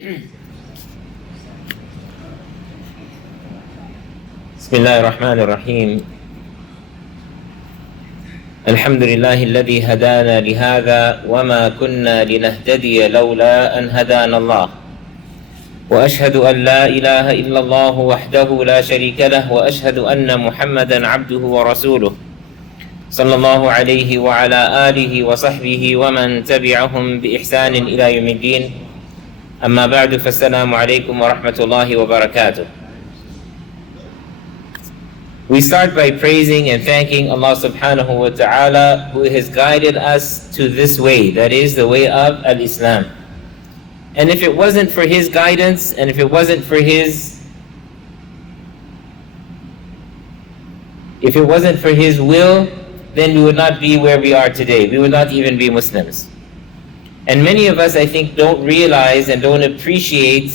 بسم الله الرحمن الرحيم. الحمد لله الذي هدانا لهذا وما كنا لنهتدي لولا أن هدانا الله، وأشهد أن لا إله إلا الله وحده لا شريك له، وأشهد أن محمدا عبده ورسوله صلى الله عليه وعلى آله وصحبه ومن تبعهم بإحسان إلى يوم الدين. أما بعد، فالسلام عليكم ورحمة الله وبركاته. We start by praising and thanking Allah subhanahu wa ta'ala, who has guided us to this way, that is the way of al-Islam. And if it wasn't for His guidance, and if it wasn't for His will, then we would not be where we are today. We would not even be Muslims. And many of us, I think, don't realize and don't appreciate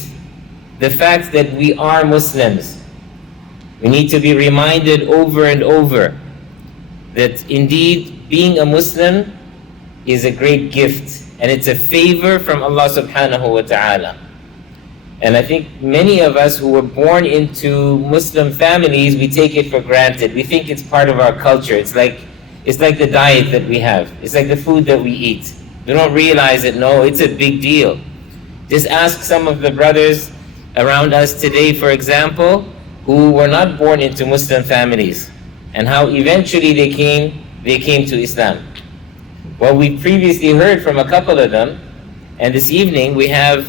the fact that we are Muslims. We need to be reminded over and over that indeed being a Muslim is a great gift, and it's a favor from Allah subhanahu wa ta'ala. And I think many of us who were born into Muslim families, we take it for granted. We think it's part of our culture. It's like the diet that we have. It's like the food that we eat. We don't realize it. No, it's a big deal. Just ask some of the brothers around us today, for example, who were not born into Muslim families, and how eventually they came to Islam. Well, we previously heard from a couple of them, and this evening we have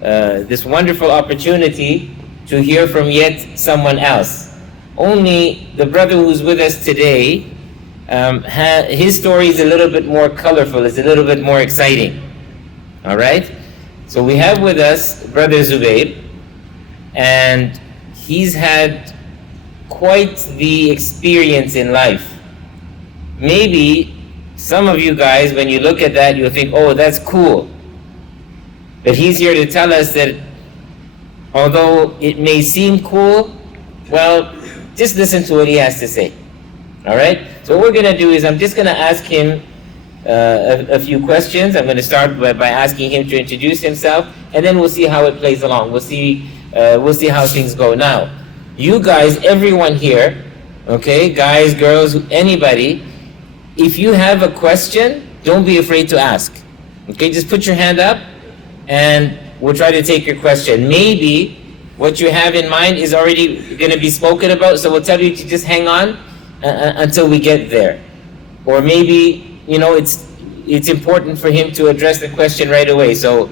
this wonderful opportunity to hear from yet someone else. Only the brother who's with us today, his story is a little bit more colorful, it's a little bit more exciting. All right? So we have with us Brother Zubair, and he's had quite the experience in life. Maybe some of you guys, when you look at that, you'll think, oh, that's cool. But he's here to tell us that although it may seem cool, well, just listen to what he has to say. All right? So what we're going to do is I'm just going to ask him a few questions. I'm going to start by asking him to introduce himself, and then we'll see how it plays along. We'll see how things go. Now, you guys, everyone here, okay, guys, girls, anybody, if you have a question, don't be afraid to ask. Okay, just put your hand up, and we'll try to take your question. Maybe what you have in mind is already going to be spoken about, so we'll tell you to just hang on until we get there. Or maybe, it's important for him to address the question right away. So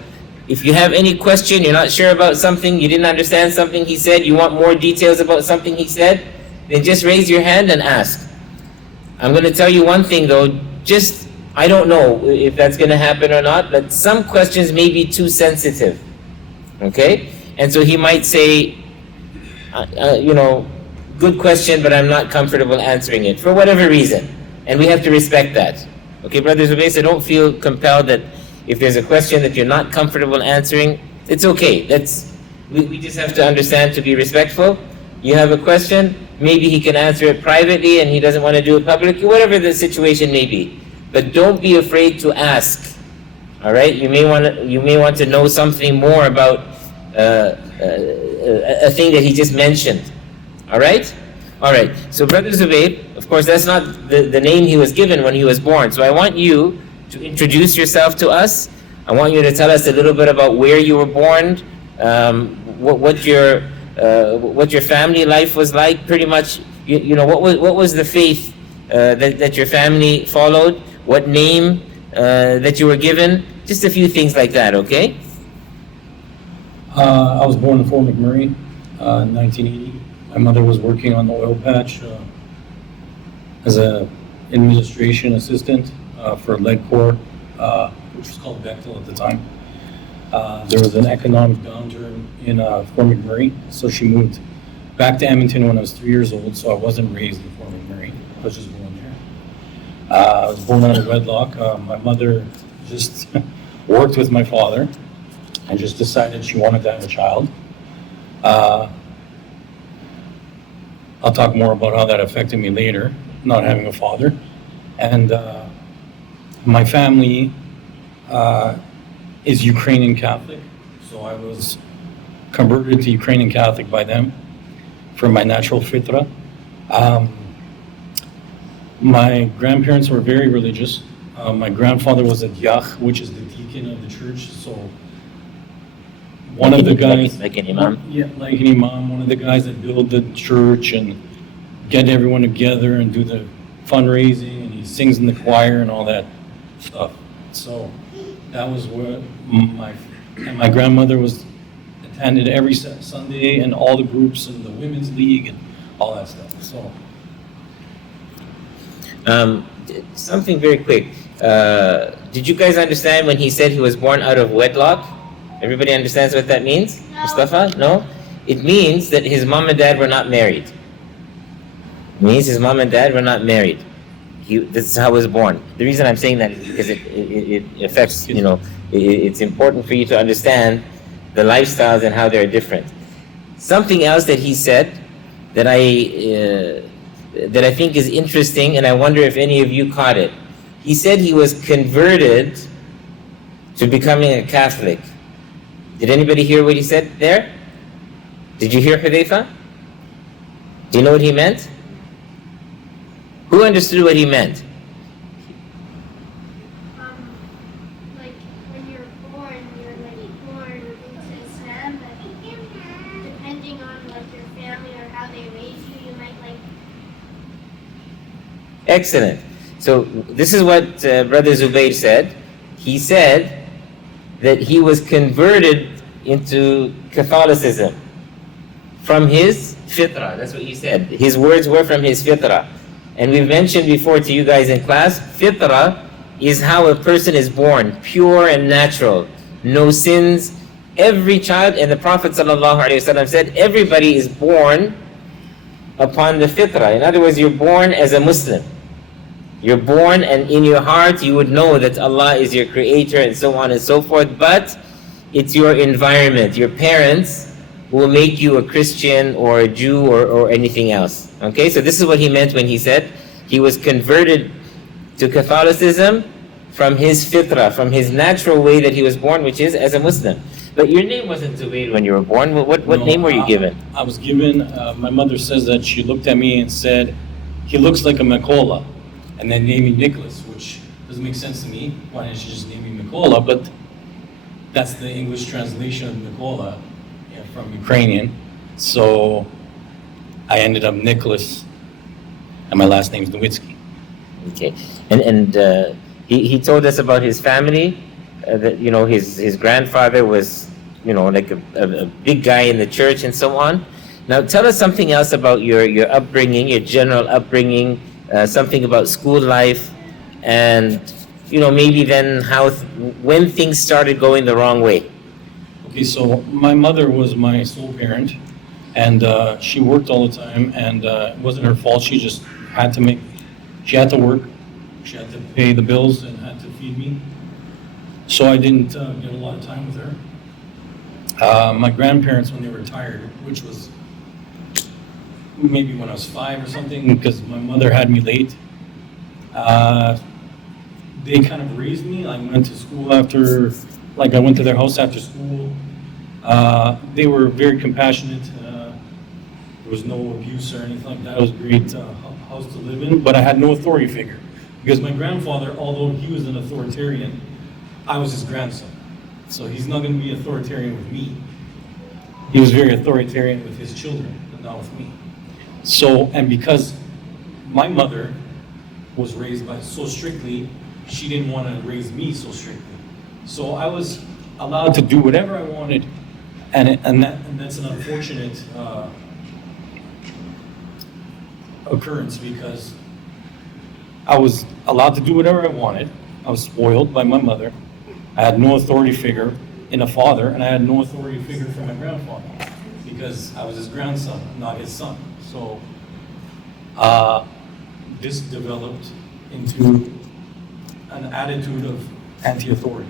if you have any question, you're not sure about something, you didn't understand something he said, you want more details about something he said, then just raise your hand and ask. I'm going to tell you one thing though, I don't know if that's going to happen or not, but some questions may be too sensitive. Okay? And so he might say, good question, but I'm not comfortable answering it, for whatever reason. And we have to respect that. Okay, Brother Zubair, so don't feel compelled that if there's a question that you're not comfortable answering, it's okay. We just have to understand to be respectful. You have a question, maybe he can answer it privately and he doesn't want to do it publicly, whatever the situation may be. But don't be afraid to ask. All right? You may want to know something more about a thing that he just mentioned. All right? All right. So Brother Zubair, of course, that's not the name he was given when he was born. So I want you to introduce yourself to us. I want you to tell us a little bit about where you were born, what your family life was like. Pretty much, what was the faith that your family followed? What name that you were given? Just a few things like that. Okay. I was born in Fort McMurray in 1980. My mother was working on the oil patch as an administration assistant for Leadcore, which was called Bechtel at the time. There was an economic downturn in Fort McMurray, so she moved back to Edmonton when I was 3 years old, so I wasn't raised in Fort McMurray. I was just born there. I was born out of wedlock. My mother just worked with my father and just decided she wanted to have a child. I'll talk more about how that affected me later, not having a father. And my family is Ukrainian Catholic, So I was converted to Ukrainian Catholic by them for my natural fitra. My grandparents were very religious. My grandfather was a diach, which is the deacon of the church. So one of the guys, like an imam. yeah, like an imam, one of the guys that build the church and get everyone together and do the fundraising, and he sings in the choir and all that stuff. So that was what my grandmother was attended every Sunday, and all the groups and the women's league and all that stuff. So something very quick. Did you guys understand when he said he was born out of wedlock? Everybody understands what that means? No. Mustafa? No? It means that his mom and dad were not married. It means his mom and dad were not married. This is how he was born. The reason I'm saying that is because it affects, it's important for you to understand the lifestyles and how they're different. Something else that he said that I think is interesting, and I wonder if any of you caught it. He said he was converted to becoming a Catholic. Did anybody hear what he said there? Did you hear Hudayfa? Do you know what he meant? Who understood what he meant? Like when you're born born into Islam, but depending on like your family or how they raise you, you might like. Excellent. So this is what Brother Zubair said. He said that he was converted into Catholicism from his fitra. That's what he said. His words were from his fitra. And we've mentioned before to you guys in class, fitra is how a person is born, pure and natural, no sins. Every child, and the Prophet ﷺ said, everybody is born upon the fitra. In other words, you're born as a Muslim. You're born, and in your heart you would know that Allah is your creator and so on and so forth, but it's your environment, your parents will make you a Christian or a Jew or anything else. Okay, so this is what he meant when he said he was converted to Catholicism from his fitra, from his natural way that he was born, which is as a Muslim. But your name wasn't Zubair when you were born. What name were you given? I was given, my mother says that she looked at me and said, he looks like a Makola, and then named me Nicholas, which doesn't make sense to me. Why didn't she just name me Makola? But that's the English translation of Makola from Ukrainian. So I ended up Nicholas, and my last name is Nowitzki. Okay, and he told us about his family, that his grandfather was like a big guy in the church and so on. Now tell us something else about your upbringing, your general upbringing, something about school life, and maybe then when things started going the wrong way. Okay, so my mother was my sole parent, and she worked all the time, and it wasn't her fault. She just had to work, she had to pay the bills and had to feed me. So I didn't get a lot of time with her. My grandparents, when they retired, which was maybe when I was 5 or something, because my mother had me late, they kind of raised me. I went to school I went to their house after school. They were very compassionate. There was no abuse or anything like that. It was a great house to live in, but I had no authority figure. Because my grandfather, although he was an authoritarian, I was his grandson. So he's not going to be authoritarian with me. He was very authoritarian with his children, but not with me. So, and because my mother was raised so strictly, she didn't want to raise me so strictly. So I was allowed to do whatever I wanted, and that's an unfortunate occurrence, because I was allowed to do whatever I wanted. I was spoiled by my mother. I had no authority figure in a father, and I had no authority figure from my grandfather, because I was his grandson, not his son. So this developed into an attitude of anti-authority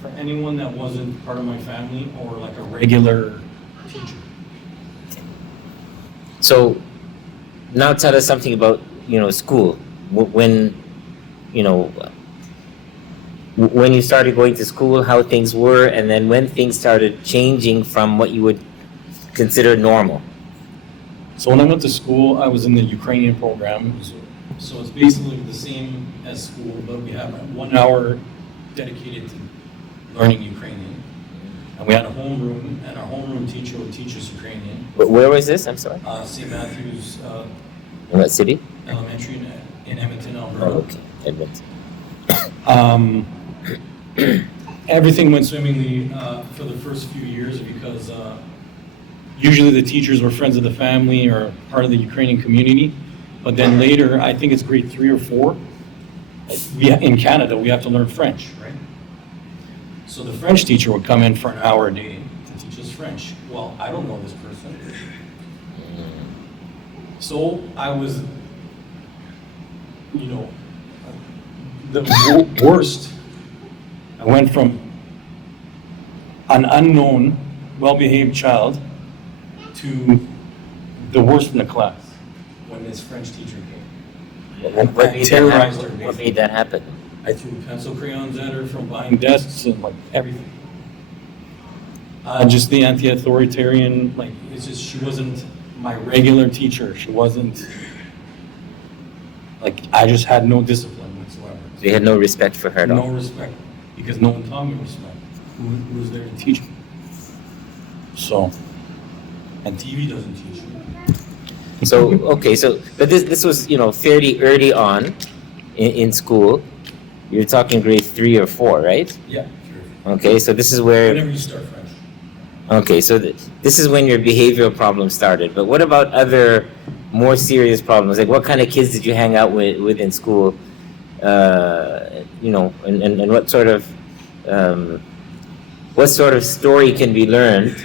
for anyone that wasn't part of my family or like a regular teacher. So now tell us something about school. When when you started going to school, how things were, and then when things started changing from what you would consider normal. So when I went to school, I was in the Ukrainian program. So it's basically the same as school, but we have 1 hour dedicated to learning Ukrainian. And we had a homeroom, and our homeroom teacher would teach us Ukrainian. But where was this? I'm sorry. St. Matthew's In what city? Elementary in Edmonton, Alberta. Oh, okay. Edmonton. Everything went swimmingly for the first few years because usually the teachers were friends of the family or part of the Ukrainian community. But then later, I think it's grade 3 or 4, in Canada, we have to learn French, right? So the French teacher would come in for an hour a day to teach us French. Well, I don't know this person. So I was, the worst. I went from an unknown, well-behaved child to the worst in the class when this French teacher came. What made that happen? I threw pencil crayons at her from behind desks and like everything. Just the anti-authoritarian, it's just she wasn't my regular teacher. She wasn't, I just had no discipline whatsoever. So you had no respect for her at all? No respect, because no one taught me respect. Who was there to teach me? So, and TV doesn't teach you. So, okay, but this was, fairly early on in school. You're talking grade 3 or 4, right? Yeah, sure. Okay, so this is where... Whenever you start French. Okay, so this is when your behavioral problems started. But what about other more serious problems? Like, what kind of kids did you hang out with in school? And what sort of story can be learned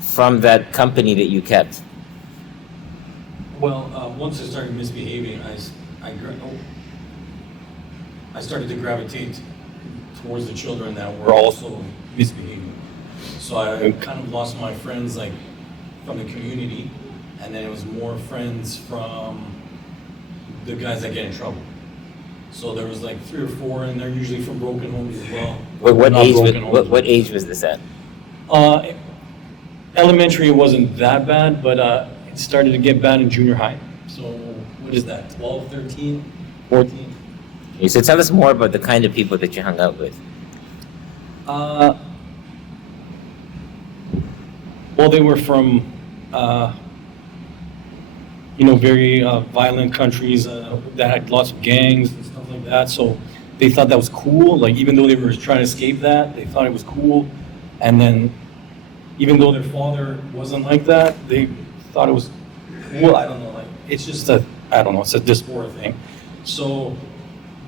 from that company that you kept? Well, once I started misbehaving, I started to gravitate towards the children that were also misbehaving. So I kind of lost my friends from the community, and then it was more friends from the guys that get in trouble. So there was 3 or 4, and they're usually from broken homes as well. What age was this at? Elementary wasn't that bad, but it started to get bad in junior high. So what is that, 12, 13, 14? Okay, so tell us more about the kind of people that you hung out with. Well, they were from, very violent countries that had lots of gangs and stuff like that. So they thought that was cool. Even though they were trying to escape that, they thought it was cool. And then, even though their father wasn't like that, they thought it was cool. I don't know. It's just it's a diaspora thing. So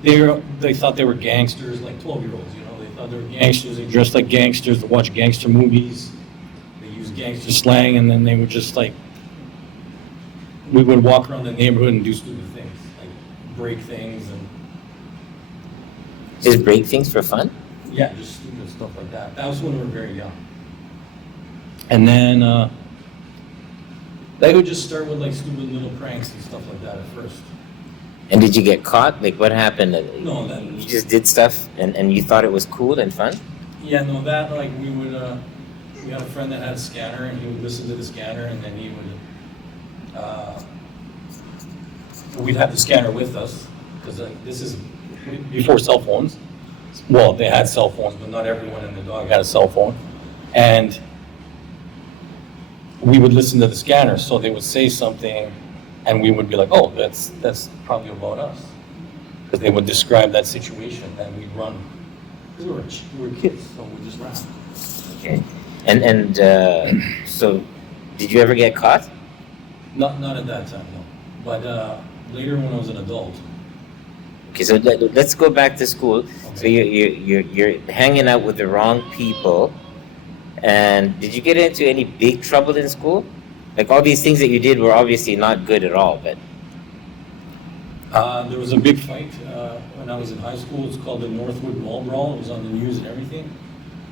they thought they were gangsters, 12-year-olds. They thought they were gangsters. They dressed like gangsters. They watched gangster movies. Gangster slang, and then they would just we would walk around the neighborhood and do stupid things, break things and just break things for fun? Yeah, just stupid stuff like that. That was when we were very young. And then they would just start with stupid little pranks and stuff like that at first. And did you get caught? What happened? No, you just did stuff and you thought it was cool and fun? Yeah, no, that we would. We had a friend that had a scanner, and he would listen to the scanner, and then he would, we'd have the scanner with us, because this is before cell phones. Well, they had cell phones, but not everyone in the dog had a cell phone. And we would listen to the scanner, so they would say something, and we would be like, oh, that's probably about us. Because they would describe that situation, and we'd run. Because we were kids, so we just ran. Okay. And so, did you ever get caught? Not at that time, no. But later when I was an adult. Okay, so let's go back to school. Okay. So you're hanging out with the wrong people, and did you get into any big trouble in school? All these things that you did were obviously not good at all, but. There was a big fight when I was in high school. It's called the Northwood Brawl. It was on the news and everything.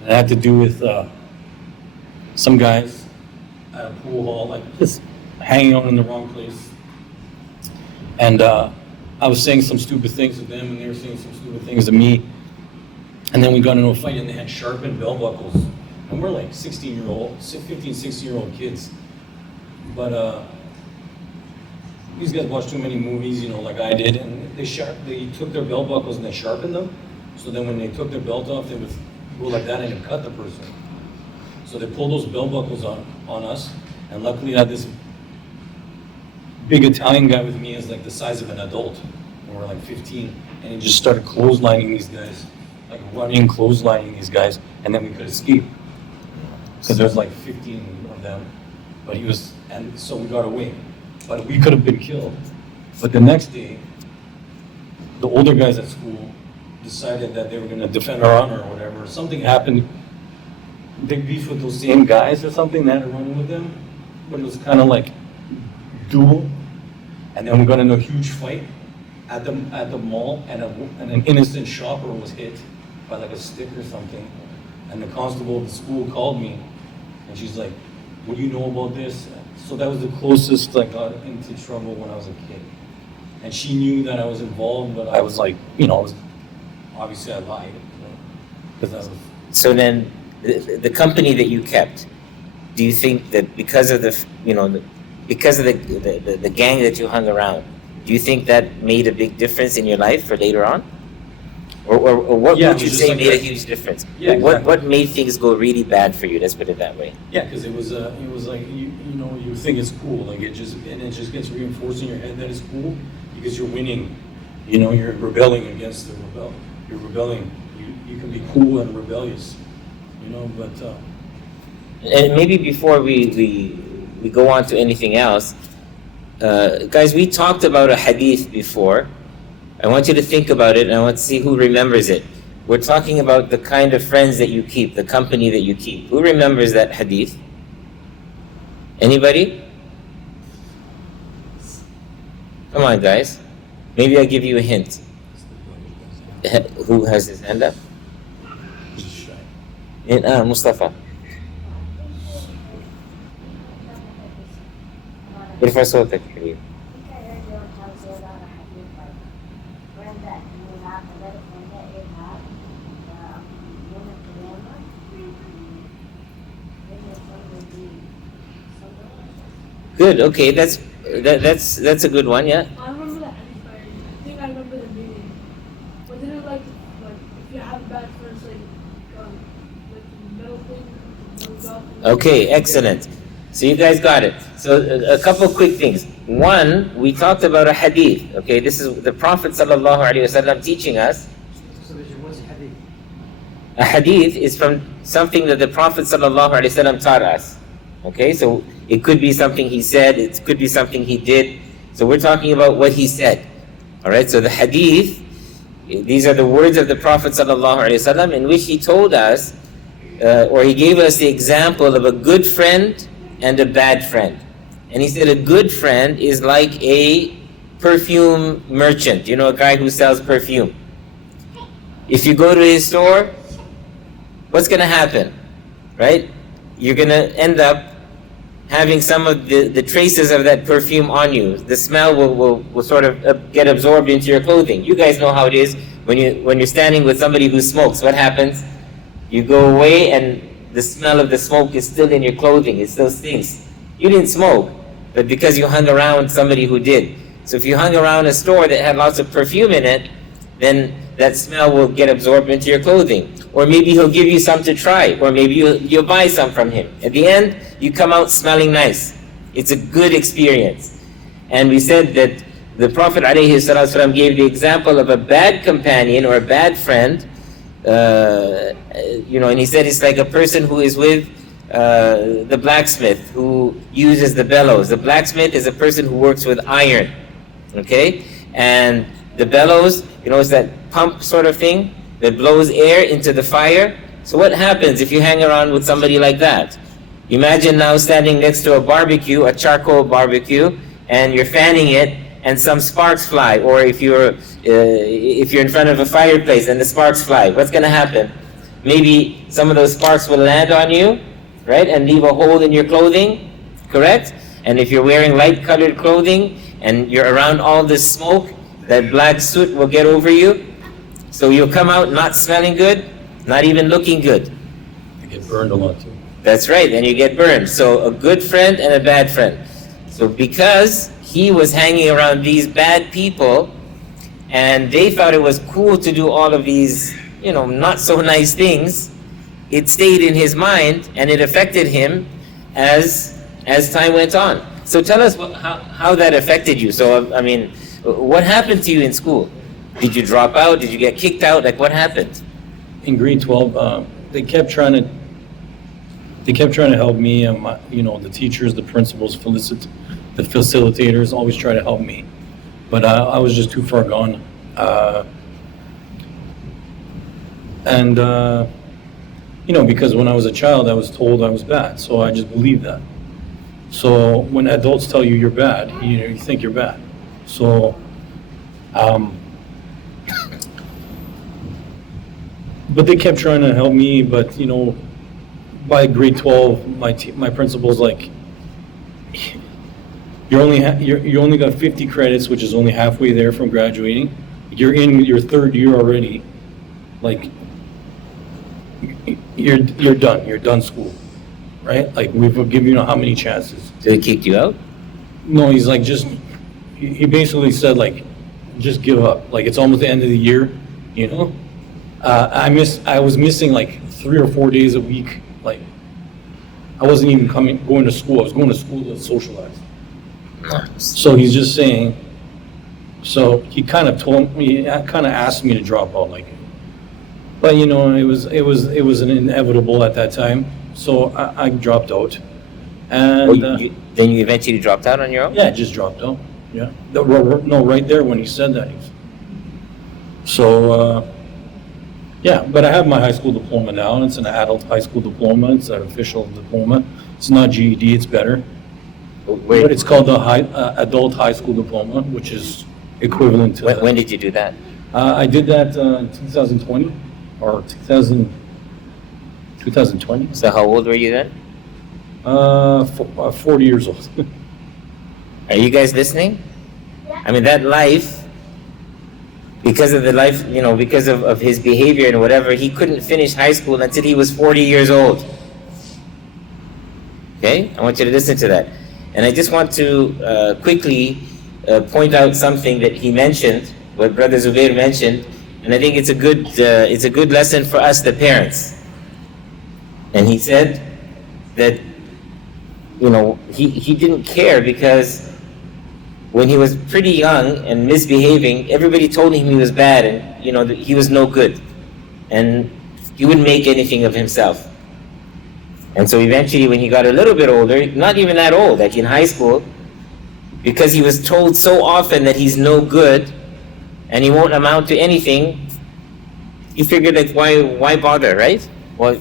And it had to do with some guys at a pool hall, just hanging out in the wrong place. And I was saying some stupid things to them, and they were saying some stupid things to me. And then we got into a fight and they had sharpened belt buckles. And we're like 16-year-old, 15, 16-year-old kids. But these guys watch too many movies, you know, like I did, and they took their belt buckles and they sharpened them. So then when they took their belt off, they would go like that and cut the person. So they pulled those belt buckles on us, and luckily I had this big Italian guy with me, is like the size of an adult, and we're like 15, and he just started clotheslining these guys, like running, clotheslining these guys, and then we could escape. So there's like 15 of them, but and so we got away. But we could have been killed. But the next day, the older guys at school decided that they were going to defend our honor or whatever. Something happened, big beef with those same guys or something that had run with them. But it was kind of like duel. And then we got into a huge fight at the mall, and an innocent shopper was hit by like a stick or something. And the constable of the school called me, and she's like, "What do you know about this?" So that was the closest I got into trouble when I was a kid. And she knew that I was involved, but I was like, you know, obviously I lied. Because I was. So then, the company that you kept, do you think that because of the gang that you hung around, do you think that made a big difference in your life for later on? Or what would you say like made a huge difference? Yeah, exactly. What made things go really bad for you? Let's put it that way. Yeah, because it was like you know, you think it's cool, like it just gets reinforced in your head that it's cool because you're winning. You know, you're rebelling against the rebel. You're rebelling. You can be cool and rebellious. You know, but. And maybe before we go on to anything else, guys, we talked about a hadith before. I want you to think about it, and I want to see who remembers it. We're talking about the kind of friends that you keep, the company that you keep. Who remembers that hadith? Anybody? Come on, guys. Maybe I'll give you a hint. Who has his hand up? Mustafa. ارفع صوتك كريم. Good. Okay, that's a good one. Yeah. I remember that hadith, but I think I remember the meaning. Wasn't it like if you have bad friends, like metal thing? Okay, excellent. So you guys got it. So a couple quick things. One, we talked about a hadith. Okay, this is the Prophet ﷺ teaching us. What's hadith? A hadith is from something that the Prophet ﷺ taught us. Okay, so it could be something he said, it could be something he did. So we're talking about what he said. All right, so the hadith, these are the words of the Prophet ﷺ in which he told us, or he gave us the example of a good friend and a bad friend. And he said a good friend is like a perfume merchant, you know, a guy who sells perfume. If you go to his store, what's going to happen, right? You're going to end up having some of the traces of that perfume on you. The smell will sort of get absorbed into your clothing. You guys know how it is when you're standing with somebody who smokes. What happens? You go away and the smell of the smoke is still in your clothing. It still stinks. You didn't smoke, but because you hung around somebody who did. So if you hung around a store that had lots of perfume in it, then that smell will get absorbed into your clothing. Or maybe he'll give you some to try, or maybe you'll buy some from him. At the end, you come out smelling nice. It's a good experience. And we said that the Prophet ﷺ gave the example of a bad companion or a bad friend, and he said it's like a person who is with the blacksmith who uses the bellows. The blacksmith is a person who works with iron, okay? And the bellows, it's that pump sort of thing that blows air into the fire. So what happens if you hang around with somebody like that? Imagine now standing next to a barbecue, a charcoal barbecue, and you're fanning it and some sparks fly. Or if you're in front of a fireplace and the sparks fly, what's going to happen? Maybe some of those sparks will land on you, right, and leave a hole in your clothing, correct? And if you're wearing light-colored clothing and you're around all this smoke, that black soot will get over you. So you'll come out not smelling good. not even looking good. I get burned a lot too. That's right, and you get burned. So a good friend and a bad friend. So because he was hanging around these bad people, and they thought it was cool to do all of these, not so nice things, it stayed in his mind and it affected him as time went on. So tell us how that affected you. So, I mean, what happened to you in school? Did you drop out? Did you get kicked out? Like, what happened? In grade 12, they kept trying to help me. The teachers, the principals, the facilitators always try to help me. But I was just too far gone. Because when I was a child, I was told I was bad. So I just believed that. So when adults tell you you're bad, you think you're bad. So, but they kept trying to help me. But by grade 12, my principal's like, you only got 50 credits, which is only halfway there from graduating. You're in your third year already. Like, you're done. You're done school, right? Like, we've given you how many chances. So they kicked you out? No, he's like, he basically said, like, just give up. Like, it's almost the end of the year, I was missing like 3 or 4 days a week. Like, I wasn't even going to school. I was going to school to socialize. So he's just saying, so he kind of asked me to drop out, like, but it was an inevitable at that time. So I dropped out. And then you eventually dropped out on your own? Yeah, I just dropped out. Yeah. No, right there when he said that. So, yeah, but I have my high school diploma now, and it's an adult high school diploma. It's an official diploma. It's not GED, it's better. Wait, but it's called the adult high school diploma, which is equivalent to when did you do that? I did that in 2020 or 2020. So how old were you then? 40 years old. Are you guys listening? I mean, that life, because of because of his behavior and whatever, he couldn't finish high school until he was 40 years old. Okay? I want you to listen to that. And I just want to quickly point out something that he mentioned, what Brother Zubair mentioned, and I think it's a good lesson for us, the parents. And he said that he didn't care because when he was pretty young and misbehaving, everybody told him he was bad and that he was no good, and he wouldn't make anything of himself. And so eventually, when he got a little bit older, not even that old, like in high school, because he was told so often that he's no good and he won't amount to anything, he figured, like, why bother, right? Well,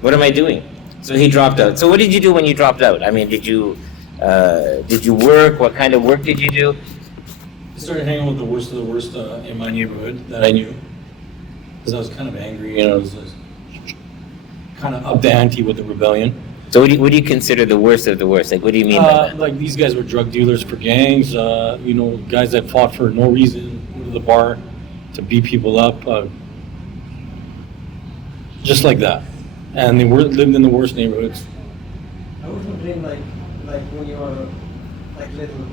what am I doing? So he dropped out. So what did you do when you dropped out? I mean, did you work? What kind of work did you do? I started hanging with the worst of the worst in my neighborhood that I knew, because I was kind of angry, I was kind of up the ante with the rebellion. So what do you consider the worst of the worst? Like, what do you mean by that? Like, these guys were drug dealers for gangs, guys that fought for no reason, go to the bar to beat people up, just like that. And they lived in the worst neighborhoods. I was wondering, like when you are like little,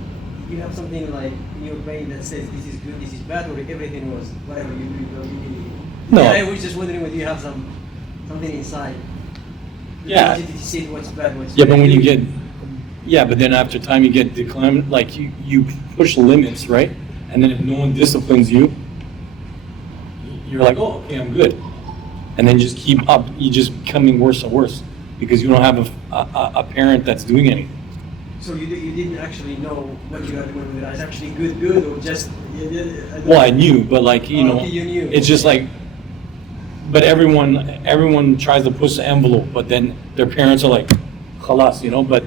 you have something like in your brain that says this is good, this is bad, or everything was whatever you do, you did. No. Yeah, I was just wondering whether you have something inside. Yeah. Did you say what's bad, what's Yeah, good? but when you get, but then after time you get decline, like you push limits, right? And then if no one disciplines you, you're like, oh, okay, I'm good. And then just keep up, you're just becoming worse and worse because you don't have a parent that's doing anything. So you didn't actually know what you are doing, whether it's actually good, or just... Well, I knew, but like, Okay, you knew. it's just like, but everyone tries to push the envelope, but then their parents are like, khalas, but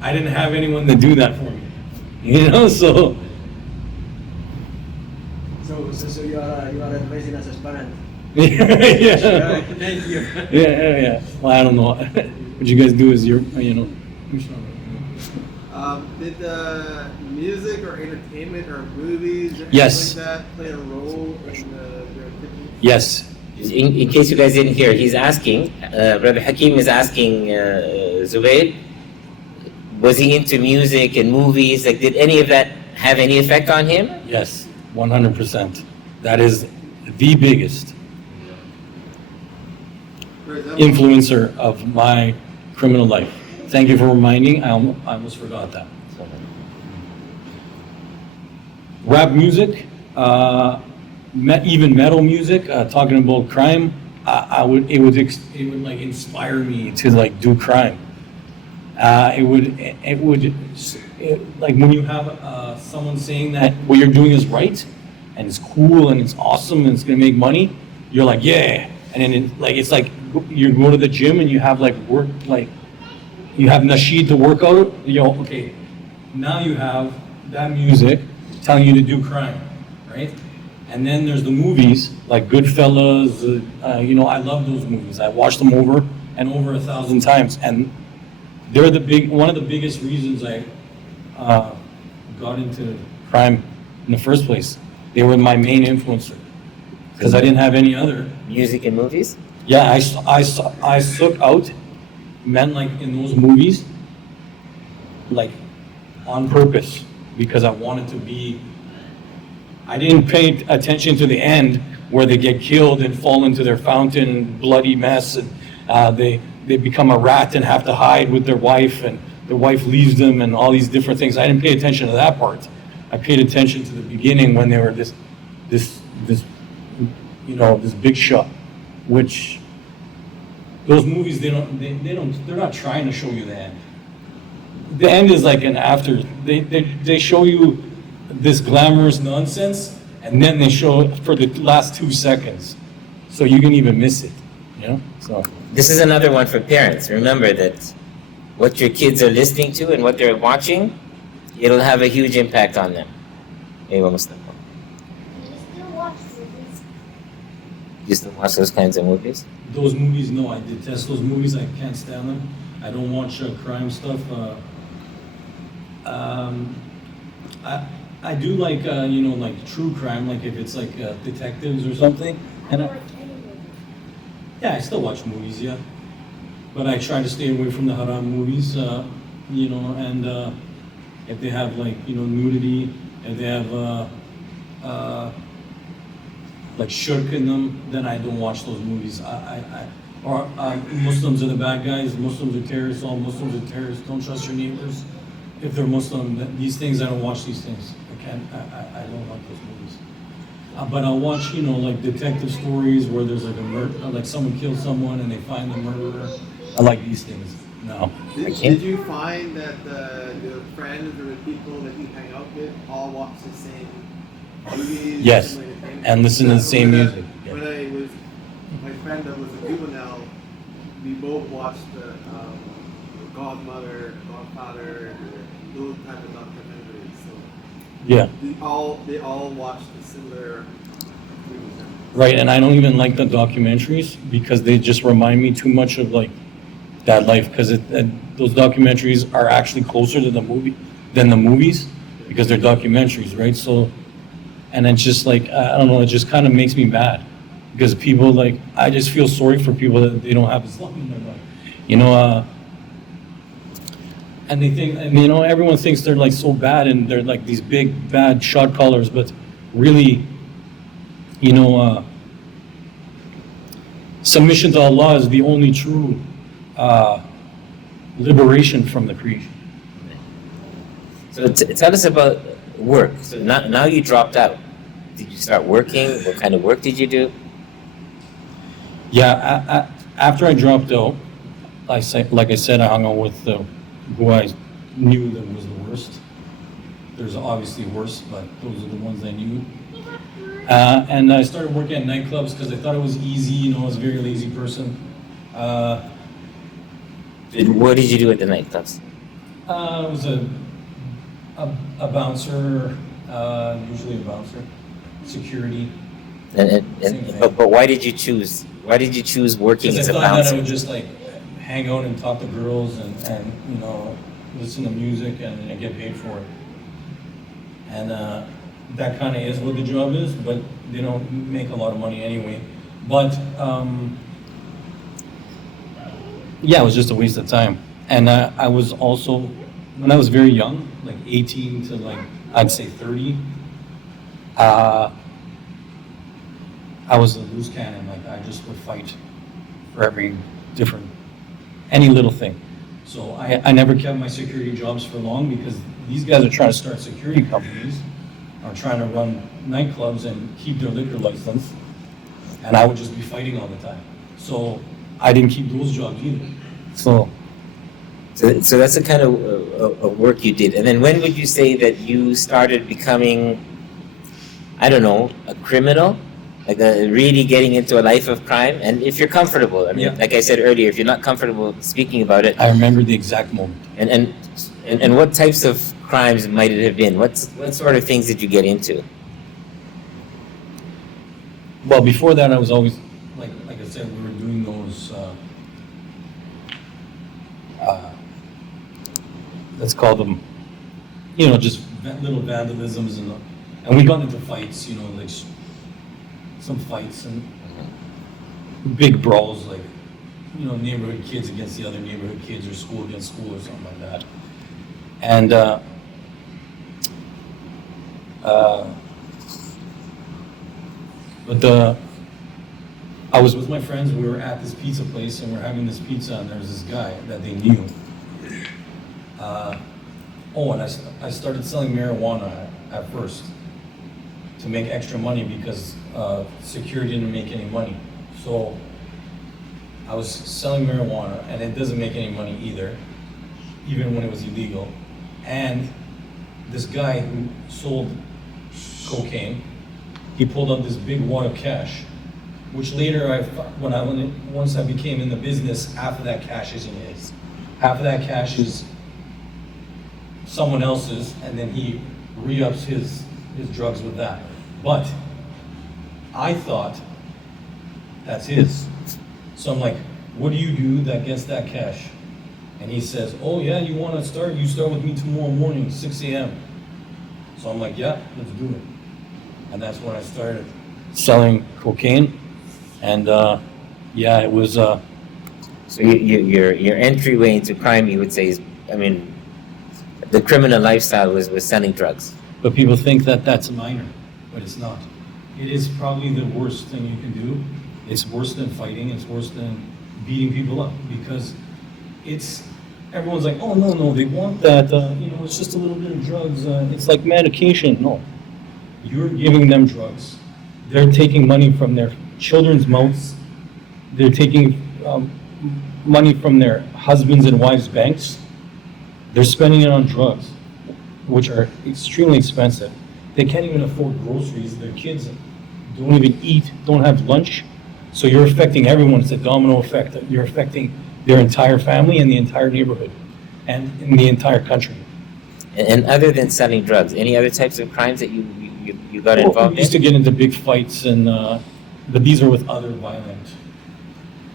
I didn't have anyone to do that for me, so. So you are advising us as parents. Yeah. Thank you. Yeah. Well, I don't know. What you guys do is Did music or entertainment or movies or anything Yes. like that play a role in their activities? Yes. in case you guys didn't hear, he's asking, Brother Hakim is asking Zubair, was he into music and movies? Like, did any of that have any effect on him? Yes, 100%. That is the biggest For example, influencer of my criminal life. Thank you for reminding. I almost forgot that. Rap music, even metal music, talking about crime, it would like inspire me to like do crime. Like when you have someone saying that what you're doing is right and it's cool and it's awesome and it's gonna make money, you're like, yeah. And then it's like you go to the gym and you have like work, like you have nasheed to work out, okay, now you have that music telling you to do crime, right? And then there's the movies like Goodfellas, I love those movies. I watched them over and over 1,000 times, and they're one of the biggest reasons I got into crime in the first place. They were my main influencer because I didn't have any other. Music and movies? Yeah, I sought out men like in those movies, like on purpose, because I wanted to be. I didn't pay attention to the end where they get killed and fall into their fountain, bloody mess, and they become a rat and have to hide with their wife, and their wife leaves them, and all these different things. I didn't pay attention to that part. I paid attention to the beginning when they were this big shot, which those movies they're not trying to show you the end. The end is like an after. They show you this glamorous nonsense, and then they show it for the last 2 seconds, so you can even miss it. So This is another one for parents. Remember that what your kids are listening to and what they're watching, it'll have a huge impact on them. You still watch movies? You still watch those kinds of movies? those movies, no, I detest those movies. I can't stand them. I don't watch crime stuff. I do like like true crime, like if it's like detectives or something. And yeah, I still watch movies, yeah. But I try to stay away from the haram movies, and if they have like, nudity, if they have like shirk in them, then I don't watch those movies. Muslims are the bad guys, Muslims are terrorists, all Muslims are terrorists, don't trust your neighbors. If they're Muslim, these things, I don't watch these things. I don't like those movies. But I'll watch, like detective stories where there's like a murder, like someone killed someone and they find the murderer. I like these things. No. Did you find that the friends or the people that you hang out with all watch the same movies? Yes, similar entertainment? and listen to the same music. Yeah. When I was, my friend that was a juvenile, we both watched the Godmother, Godfather, those type of documentaries. So Yeah. they all watched the similar movies. Right, and I don't even like the documentaries because they just remind me too much of like that life, because those documentaries are actually closer to the movie than the movies because they're documentaries, right? So, and it's just like, I don't know, it just kind of makes me mad because people like, I just feel sorry for people that they don't have Islam in their life, and they think, and everyone thinks they're like so bad and they're like these big bad shot callers, but really, submission to Allah is the only true liberation from the creation. So tell us about work. So now you dropped out. Did you start working? What kind of work did you do? Yeah, after I dropped out, like I said, I hung out with who I knew that was the worst. There's obviously worse, but those are the ones I knew. And I started working at nightclubs because I thought it was easy. I was a very lazy person. What did you do at the nightclubs? I was a bouncer, usually a bouncer, security. But why did you choose? Why did you choose working Because as I a thought that I bouncer? would just like hang out and talk to girls and listen to music and get paid for it. And that kind of is what the job is, but they don't make a lot of money anyway. But, yeah, it was just a waste of time. And I was also, when I was very young, like 18 to like, I'd say 30, I was a loose cannon. Like I just would fight for any little thing. So I never kept my security jobs for long because these guys are trying to start security companies, are trying to run nightclubs and keep their liquor license. And I would just be fighting all the time. So I didn't keep those jobs either. So So that's the kind of work you did. And then when would you say that you started becoming, I don't know, a criminal? Like really getting into a life of crime? And if you're comfortable, I mean, Yeah. like I said earlier, if you're not comfortable speaking about it, I remember the exact moment. and what types of crimes might it have been? What sort of things did you get into? Well, before that, I was always, like I said, we were doing those, let's call them, just little vandalisms and we got into fights, like some fights and big brawls, like, neighborhood kids against the other neighborhood kids or school against school or something like that. And, I was with my friends, we were at this pizza place and we're having this pizza and there was this guy that they knew. And I started selling marijuana at first to make extra money because security didn't make any money. So I was selling marijuana and it doesn't make any money either, even when it was illegal. And this guy who sold cocaine, he pulled out this big wad of cash, which later once I became in the business, half of that cash isn't his. Half of that cash is someone else's, and then he re-ups his drugs with that. But I thought that's his. So I'm like, what do you do that gets that cash? And he says, oh yeah, you want to start? You start with me tomorrow morning, 6 a.m. So I'm like, yeah, let's do it. And that's when I started selling cocaine. And yeah, it was. So your entryway into crime, you would say, is, I mean, the criminal lifestyle was selling drugs. But people think that that's a minor, but it's not. It is probably the worst thing you can do. It's worse than fighting. It's worse than beating people up because everyone's like, oh no, they want that. It's just a little bit of drugs. It's like medication. No, you're giving them drugs. They're taking money from their children's mouths. They're taking money from their husbands' and wives' banks. They're spending it on drugs, which are extremely expensive. They can't even afford groceries. Their kids don't even eat, don't have lunch. So you're affecting everyone. It's a domino effect. You're affecting their entire family and the entire neighborhood and in the entire country. And other than selling drugs, any other types of crimes that you got involved We used in? to get into big fights, but these are with other violent,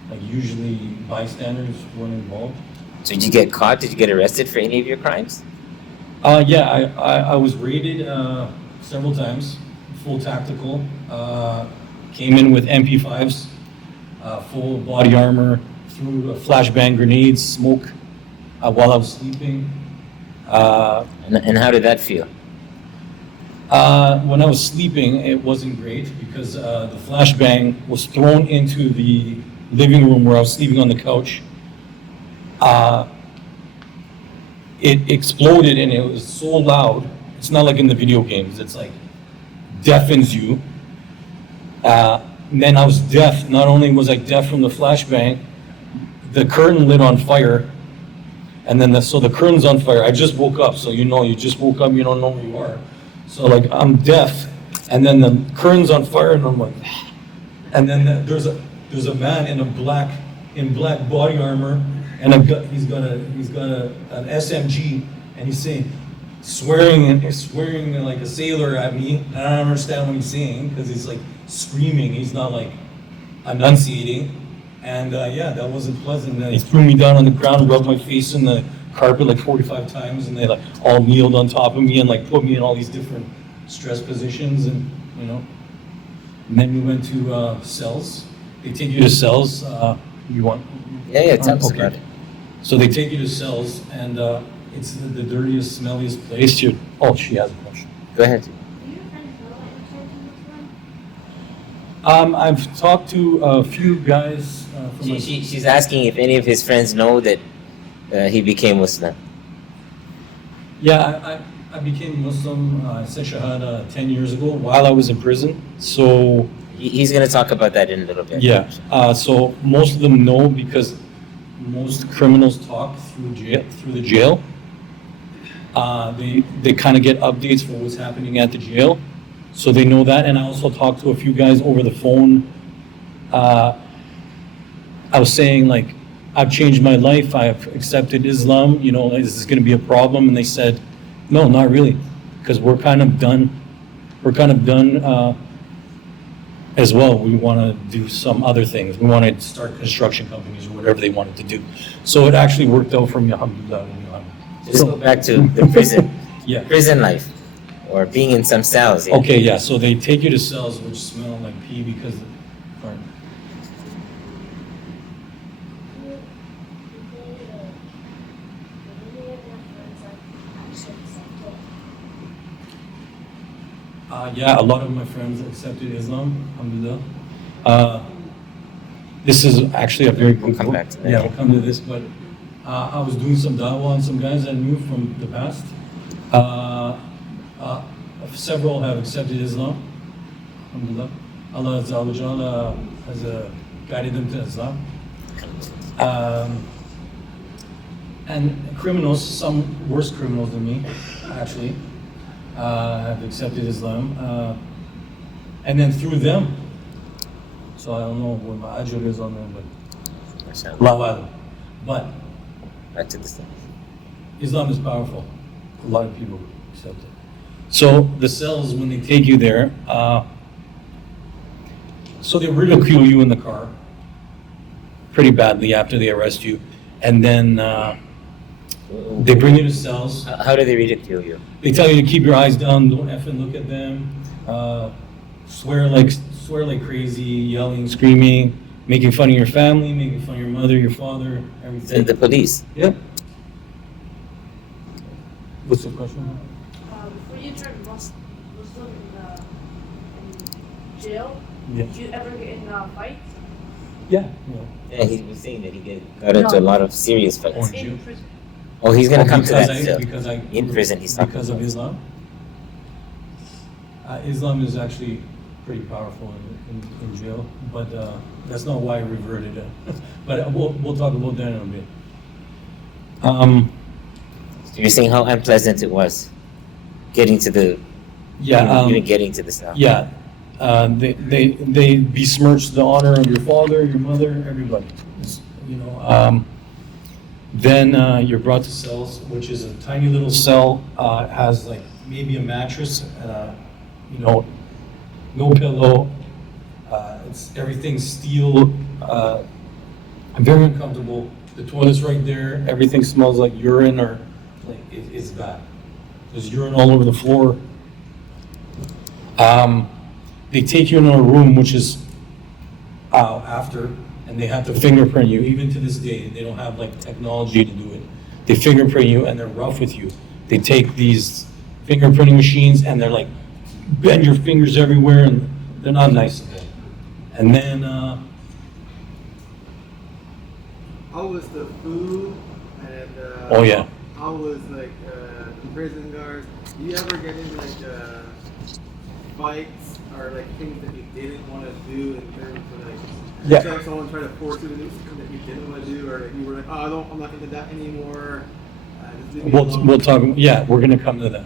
like usually bystanders weren't involved. So did you get caught? Did you get arrested for any of your crimes? Yeah, I was raided several times, full tactical. Came in with MP5s, full body armor, threw flashbang grenades, smoke while I was sleeping. And how did that feel? When I was sleeping, it wasn't great because the flashbang was thrown into the living room where I was sleeping on the couch. It exploded and it was so loud. It's not like in the video games. It's like deafens you. Then I was deaf. Not only was I deaf from the flashbang, the curtain lit on fire. And then so the curtain's on fire. I just woke up. So you just woke up, you don't know where you are. So like I'm deaf. And then the curtain's on fire and I'm like, and then there's a man in black body armor and he's got an SMG and he's saying, swearing like a sailor at me. And I don't understand what he's saying because he's like screaming. He's not like enunciating. And yeah, that wasn't pleasant. And he threw me down on the ground, rubbed my face in the carpet like 45 times, and they like all kneeled on top of me and like put me in all these different stress positions, and And then we went to cells, they take you to cells. You want? Yeah, tell us Okay. about it. So they take you to cells, and it's the dirtiest, smelliest place. Oh, she has a question. Go ahead. Do your friends know that you're taking this one? I've talked to a few guys from She's asking if any of his friends know that he became Muslim. Yeah, I became Muslim. I said Shahada 10 years ago while I was in prison. So He's going to talk about that in a little bit. yeah, so most of them know because most criminals talk through the jail. They kind of get updates for what's happening at the jail, so they know that. And I also talked to a few guys over the phone. I was saying, like, I've changed my life. I've accepted Islam. You know, is this going to be a problem? And they said, no, not really, because we're kind of done. We're kind of done as well. We want to do some other things. We want to start construction companies or whatever they wanted to do. So it actually worked out for me, alhamdulillah. Just go back to the prison. Yeah. Prison life. Or being in some cells. Yeah. Okay, yeah. So they take you to cells which smell like pee because. Yeah, a lot of my friends accepted Islam, alhamdulillah. This is actually a very good We'll come book. back to that. Yeah, we'll come to this, but I was doing some dawah on some guys I knew from the past. Several have accepted Islam, alhamdulillah. Allah Azza wa Jalla has guided them to Islam. And criminals, some worse criminals than me, actually, have accepted Islam. And then through them, so I don't know what my ajr is on them, but Allahu A'lam. But Back to this thing. Islam is powerful. A lot of people accept it. So the cells, when they take you there, so they ridicule you in the car pretty badly after they arrest you. And then they bring you to cells. How do they ridicule you? They tell you to keep your eyes down, don't effing look at them, swear like crazy, yelling, screaming, making fun of your family, making fun of your mother, your father, everything. The police. Yep. What's the question? Before you turned Muslim in jail, Yeah. did you ever get in fights? Yeah. Yeah, he was saying that he got into a lot of serious fights. Or In Jew. prison. Oh, he's going to come to because that still. because I In prison, he's talking because of about. Islam. Islam is actually pretty powerful in jail, but that's not why I reverted it. But we'll talk about that in a bit. So you're saying how unpleasant it was getting to the, Yeah. even getting to this now. Yeah, they besmirch the honor of your father, your mother, everybody. You know. Then you're brought to cells, which is a tiny little cell. Has like maybe a mattress. You know, no pillow. It's everything's steel. Very uncomfortable. The toilet's right there. Everything smells like urine or like it's bad. There's urine all over the floor. They take you into a room which is after, and they have to fingerprint you. Even to this day, they don't have like technology to do it. They fingerprint you and they're rough with you. They take these fingerprinting machines and they're like bend your fingers everywhere, and they're not nice. And then How was the food and oh yeah. how was like the prison guards? Do you ever get in like fights or like things that you didn't want to do in terms of like Yeah. if someone tried to force you to do something that you didn't want to do, or like you were like, oh, I'm not into that anymore. Just leave me alone. We'll talk. Yeah, we're gonna come to that.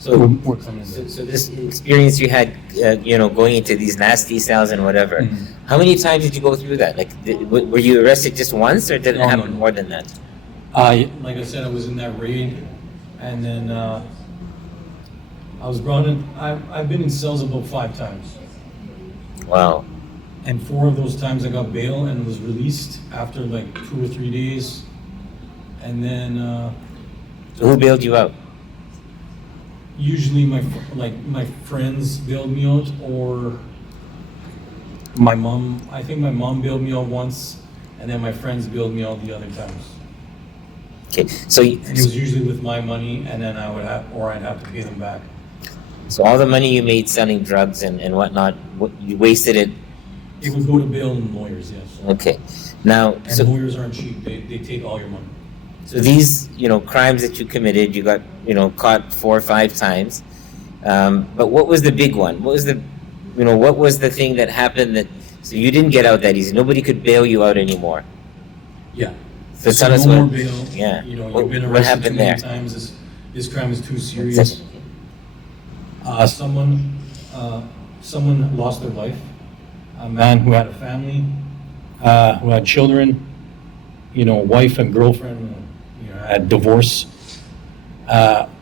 So, We're coming to so, that. so this experience you had, going into these nasty cells and whatever, Mhm. how many times did you go through that? Like, were you arrested just once, or did it No, happen no. more than that? Like I said, I was in that raid, and then I was brought in. I've been in cells about 5 times, Wow. and 4 of those times I got bail and was released after like 2 or 3 days, and then So who bailed you out? usually my friends bailed me out, or I think my mom bailed me out once, and then my friends bailed me out the other times. Okay, so And it was usually with my money, and then I'd have to pay them back. so all the money you made selling drugs and whatnot, you wasted it. It would go to bail and lawyers, yes. Okay, now And so lawyers aren't cheap, they take all your money. so these crimes that you committed, you got caught 4 or 5 times. But what was the big one? What was the thing that happened that so you didn't get out that easy? Nobody could bail you out anymore. Yeah. So So tell us no what. more bail. Yeah. You've been What arrested too happened many there? times, this crime is too serious. Someone lost their life, a man who had a family, who had children, wife and girlfriend, had divorce.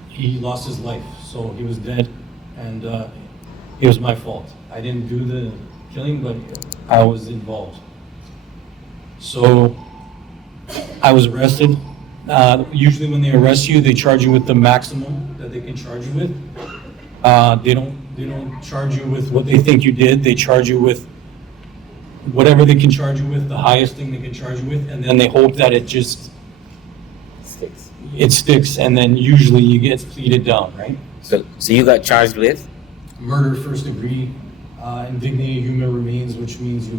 He lost his life, so he was dead, and it was my fault. I didn't do the killing, but I was involved. So I was arrested. Usually when they arrest you, they charge you with the maximum that they can charge you with. They don't charge you with what they think you did. They charge you with whatever they can charge you with, the highest thing they can charge you with, and then they hope that it sticks, and then usually you get pleaded down, right? So you got charged with? Murder first degree, indignated human remains, which means you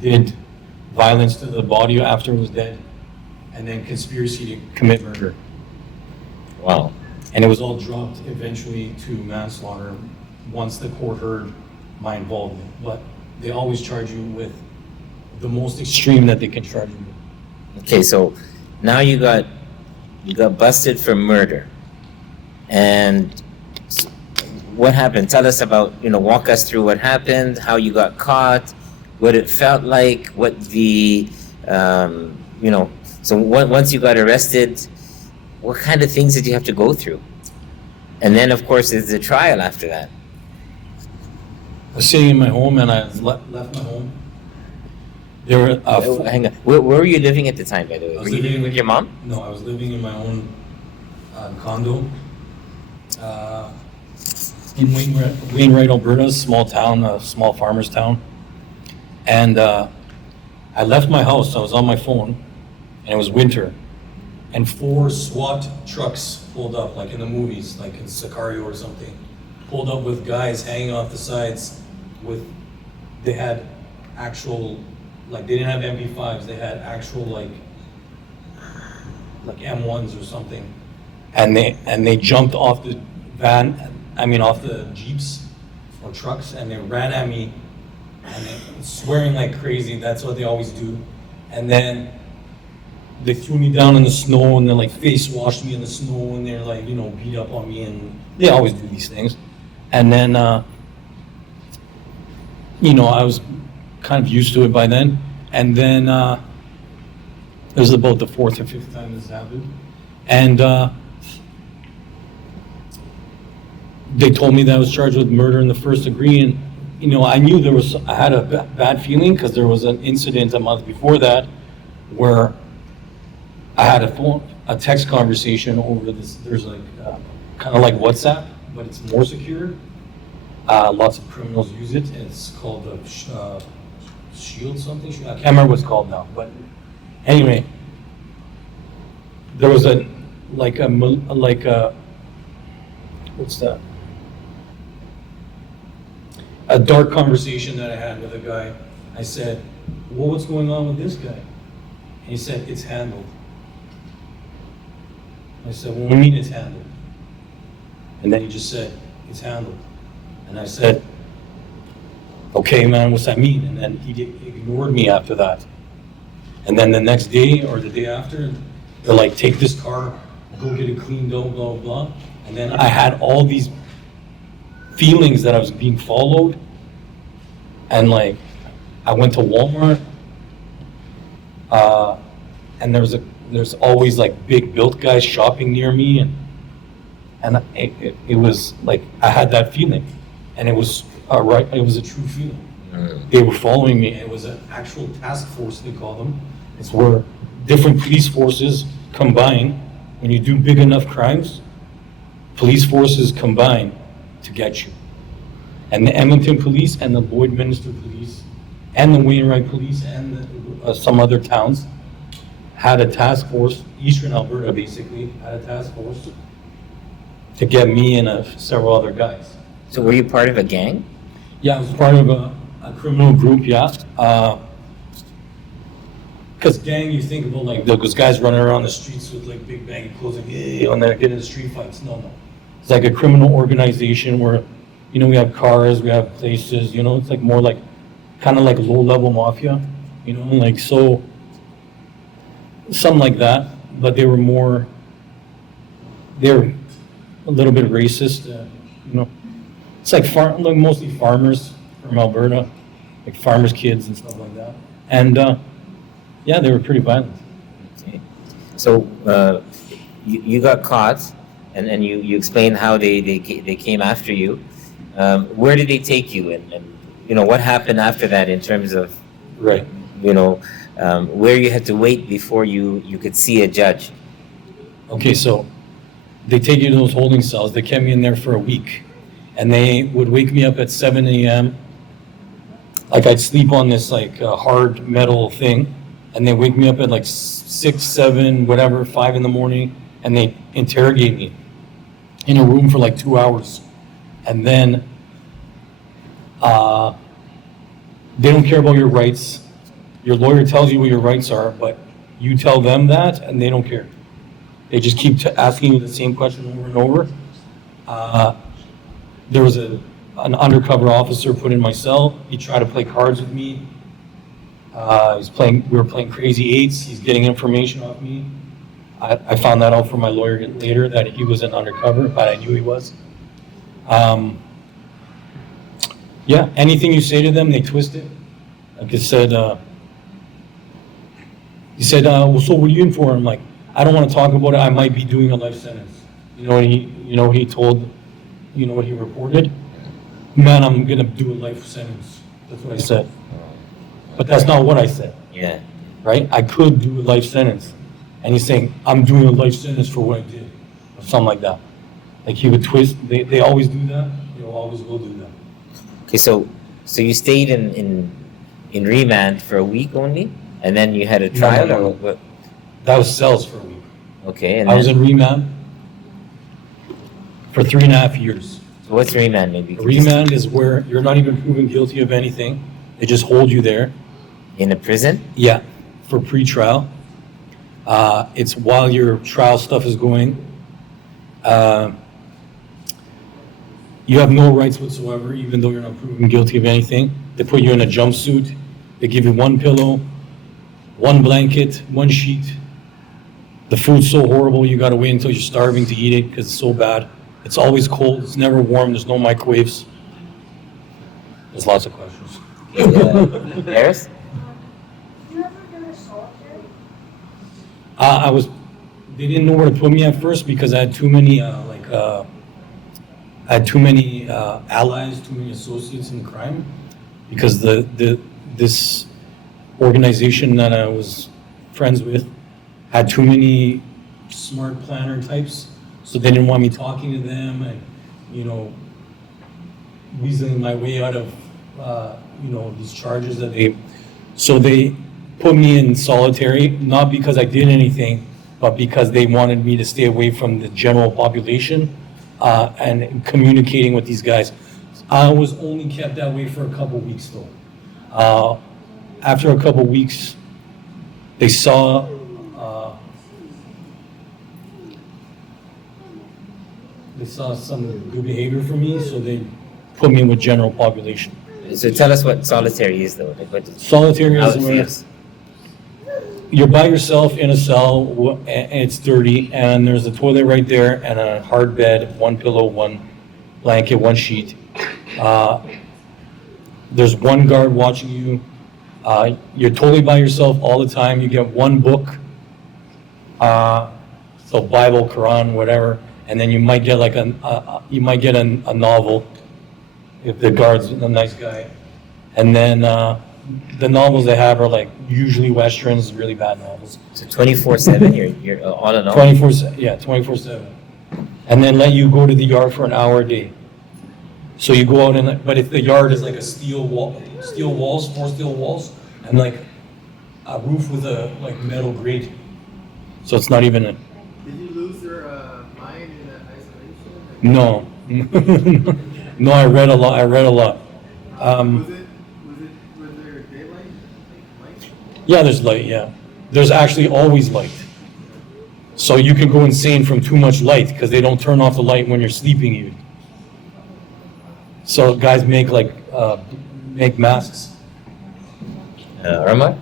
did violence to the body after it was dead, and then conspiracy to commit murder. Wow. And it was all dropped eventually to manslaughter once the court heard my involvement. But they always charge you with the most extreme that they can charge you with. Okay, so now you got busted for murder, and what happened? Tell us about walk us through what happened, how you got caught, what it felt like, what the So once you got arrested, what kind of things did you have to go through? And then, of course, there's the trial after that. I was sitting in my home, and I left my home. There were Hang on. Where were you living at the time, by the way? I Were was you living living with your mom? No, I was living in my own condo in Wainwright, Alberta, small town, a small farmer's town. And I left my house. I was on my phone, and it was winter. And 4 SWAT trucks pulled up, like in the movies, like in Sicario or something, pulled up with guys hanging off the sides they had actual, they didn't have MP5s, they had actual like M1s or something. And they jumped off the off the Jeeps or trucks, and they ran at me, and they swearing like crazy. That's what they always do. And then they threw me down in the snow, and they face washed me in the snow, and they're beat up on me, and they always do these things. And then I was kind of used to it by then. And then it was about the 4th or 5th time this happened, and they told me that I was charged with murder in the first degree. And I knew I had a bad feeling, because there was an incident a month before that where I had a text conversation over this. There's kind of like WhatsApp, but it's more secure. Lots of criminals use it. It's called Shield something. I can't remember what it's called now. But anyway, there was what's that? A dark conversation that I had with a guy. I said, "Well, what's going on with this guy?" And he said, "It's handled." I said, "Well, what do you mean it's handled?" And then he just said, "It's handled." And I said, "Okay, man, what's that mean?" And then he ignored me after that. And then the next day or the day after, they're like, "Take this car, go get it cleaned out, blah, blah, blah." And then I had all these feelings that I was being followed. And I went to Walmart, and there's always big built guys shopping near me, and it was I had that feeling, and it was it was a true feeling. They were following me. It was an actual task force, they call them. It's where different police forces combine. When you do big enough crimes, police forces combine to get you. And the Edmonton police and the Lloydminster police and the Wainwright Police and some other towns had a task force, Eastern Alberta basically, had a task force to get me and several other guys. So were you part of a gang? Yeah, I was part of a criminal group, yeah. Because gang, you think about like those guys running around the streets with like big baggy clothes, like, yeah, and they're getting into street fights. No. It's like a criminal organization where, you know, we have cars, we have places, you know, it's like more like, kind of like low-level mafia, you know, like so, something like that. But they were a little bit racist, you know. It's like like mostly farmers from Alberta, like farmers' kids and stuff like that. And yeah, they were pretty violent. Okay. So you got caught, and you explained how they came after you. Where did they take you, and you know what happened after that in terms of Right. you know where you had to wait before you could see a judge? Okay, so they take you to those holding cells. They kept me in there for a week. And they would wake me up at 7 a.m. Like I'd sleep on this like hard metal thing. And they wake me up at like 6, 7, whatever, 5 in the morning. And they interrogate me in a room for like 2 hours. And then they don't care about your rights. Your lawyer tells you what your rights are, but you tell them that and they don't care. They just keep asking you the same question over and over. There was an undercover officer put in my cell. He tried to play cards with me. We were playing crazy eights. He's getting information off me. I found that out from my lawyer later that he was an undercover, but I knew he was. Yeah, anything you say to them, they twist it. Like I said, he said, well, so what are you in for? I'm like, I don't want to talk about it. I might be doing a life sentence. You know what he told, you know what he reported? Man, I'm going to do a life sentence. That's what I said. But that's not what I said. Yeah. Right? I could do a life sentence. And he's saying, I'm doing a life sentence for what I did. Or something like that. Like he would twist. They always do that. They always will do that. Okay, so you stayed in remand for a week only, and then you had a trial, No. or what? That was cells for a week. Okay, and I was then, in remand for 3.5 years. so what's remand maybe? Remand is where you're not even proven guilty of anything. They just hold you there. In a prison? Yeah, for pre-trial. It's while your trial stuff is going. You have no rights whatsoever, even though you're not proven guilty of anything. They put you in a jumpsuit. They give you one pillow, one blanket, one sheet. The food's so horrible, you gotta wait until you're starving to eat it because it's so bad. It's always cold, it's never warm, there's no microwaves. There's lots of questions. Harris? You ever go to solitary? They didn't know where to put me at first because I had too many, allies, too many associates in crime. Because this organization that I was friends with had too many smart planner types, so they didn't want me talking to them and, you know, weaseling my way out of, these charges so they put me in solitary, not because I did anything, but because they wanted me to stay away from the general population and communicating with these guys. I was only kept that way for a couple weeks though. After a couple weeks, they saw some good behavior from me, so they put me in with general population. So tell us what solitary is, though. Like what Solitary how is it where feels. you're by yourself in a cell, and it's dirty, and there's a toilet right there, and a hard bed, one pillow, one blanket, one sheet. There's one guard watching you. You're totally by yourself all the time. You get one book, so Bible, Quran, whatever, and then you might get like a novel if the guard's a nice guy, and then the novels they have are like usually westerns, really bad novels. So 24/7, you're on and on. 24/7, 24/7, and then let you go to the yard for an hour a day. So you go out and, but if the yard is like a steel walls, 4 steel walls, and like a roof with a like metal grate. So it's not even a, Did you lose your mind in that isolation? no. No, I read a lot. Was there daylight? Light? Yeah, there's light, yeah. There's actually always light. So you can go insane from too much light because they don't turn off the light when you're sleeping even. So guys make make masks. Rama?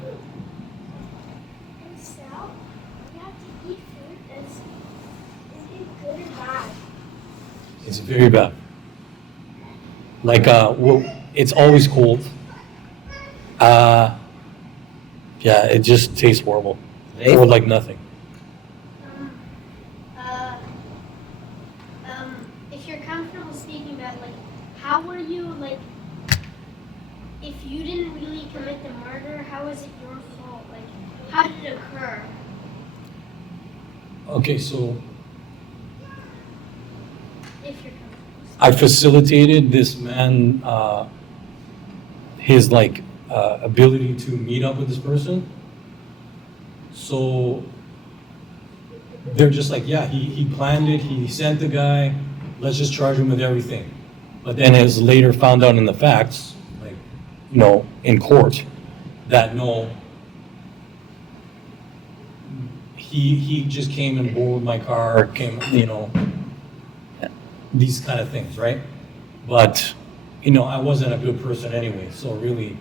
And Sal, you have to eat food that's, is it good or bad? It's very bad. Like, well, it's always cold. Yeah, it just tastes horrible. Hey. Or like nothing. If you're comfortable speaking about, like, how were you, like, if you didn't really commit the murder, how is it your fault? Like, how did it occur? Okay, so If you're comfortable. I facilitated this man, his ability to meet up with this person. So they're just like, yeah, he planned it, he sent the guy, let's just charge him with everything. But then as later found out in the facts, like, in court, that no, he just came and borrowed my car, these kind of things, right? But, I wasn't a good person anyway, so really,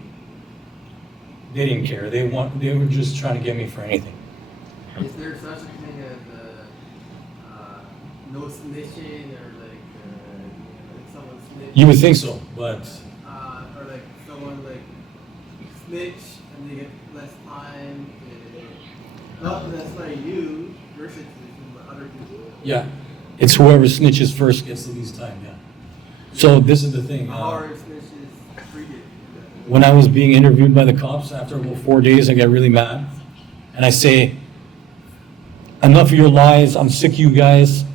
they didn't care. They were just trying to get me for anything. Is there such a thing as no snitching or like someone snitch? You would think so, but Or like someone like snitch and they get less time. Not necessarily your situation, but other people. yeah, it's whoever snitches first gets the least time, yeah. So this is the thing. How are snitches treated? When I was being interviewed by the cops, after about 4 days, I got really mad. And I say, enough of your lies, I'm sick of you guys.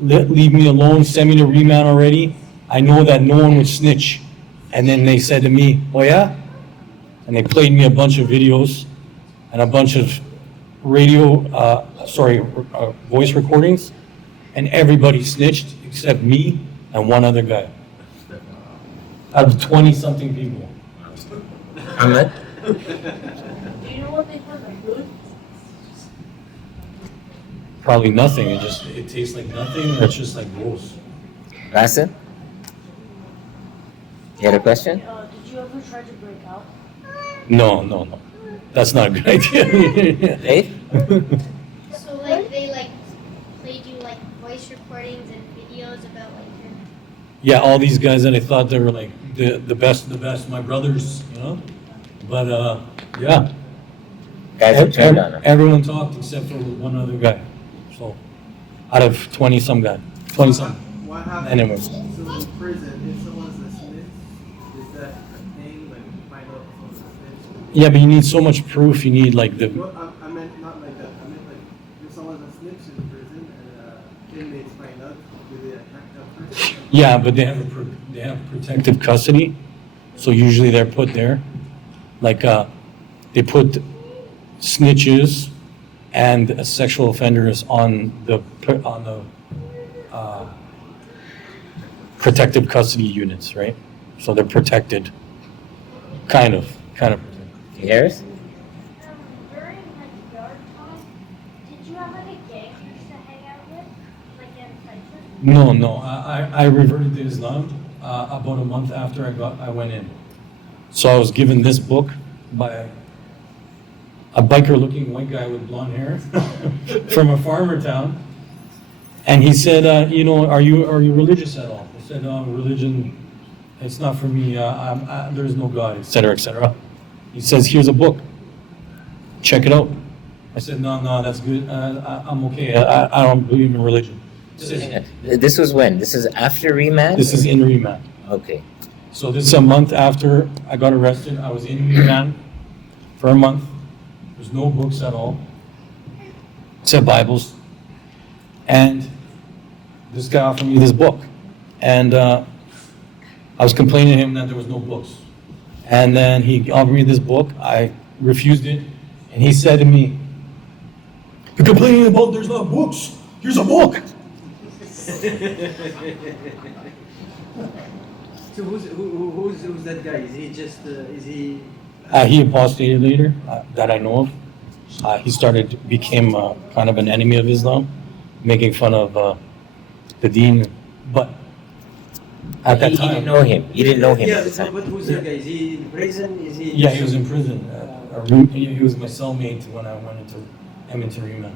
Leave me alone, send me to remand already. I know that no one would snitch. And then they said to me, oh yeah? And they played me a bunch of videos and a bunch of voice recordings. And everybody snitched except me and one other guy. Out of 20-something people. Ahmed? Do you know what they put in the food? Probably nothing. It tastes like nothing, or it's just like gross. Bassett? You had a question? Did you ever try to break out? No. That's not a good idea. Dave? So, like, they, like, played you, like, voice recordings and videos about, like, your... Yeah, all these guys that I thought they were like the best, my brothers, But yeah, Guys who turned on him. everyone talked except for one other guy. So out of 20-some guy, 20-some. What happens? Anyway. So in prison, if someone's a snitch, is that a thing? Like find out someone's a snitch? Yeah, but you need so much proof. You need like the. Well, I meant not like that. I meant like if someone's a snitch in prison and inmates find out, do they attack that person? Yeah, but they have protective custody, so usually they're put there. Like they put snitches and sexual offenders on the protective custody units, right? So they're protected, kind of. Harris? During, like, yard time, did you have, like, a gang you used to hang out with? Like, in Cyprus? No. I reverted to Islam about a month after I went in. So I was given this book by a biker-looking white guy with blonde hair from a farmer town, and he said, are you religious at all? I said, no, religion, it's not for me. There is no God, etc., etc. He says, here's a book. Check it out. I said, no, that's good. I'm okay. I don't believe in religion. This was when? This is after remand? This is in remand. Okay. So this is a month after I got arrested. I was in remand for a month. There's no books at all, except Bibles. And this guy offered me this book. And I was complaining to him that there was no books. And then he offered me this book. I refused it. And he said to me, "You're complaining about there's not books. Here's a book." So who's that guy? Is he just is he? He apostated later, that I know of. He became kind of an enemy of Islam, making fun of the deen. But at that You time, didn't know him. You didn't know him Yeah, at the time. but who's that guy? Is he in prison? Is he? yeah, he was in prison. He was my cellmate when I went into Rima.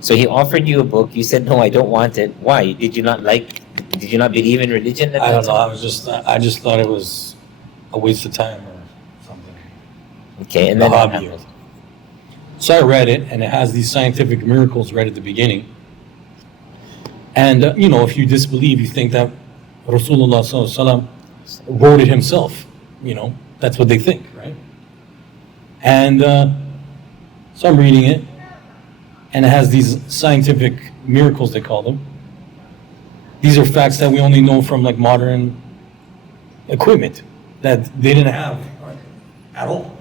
So he offered you a book. You said, "No, I don't want it." Why? Did you not believe in religion at I that don't know. time? I just thought it was a waste of time or something. Okay, and then The what hobby. happened? So I read it, and it has these scientific miracles right at the beginning. And if you disbelieve, you think that Rasulullah sallallahu alaihi wasallam wrote it himself. That's what they think, right? And so I'm reading it, and it has these scientific miracles, they call them. These are facts that we only know from like modern equipment that they didn't have at all.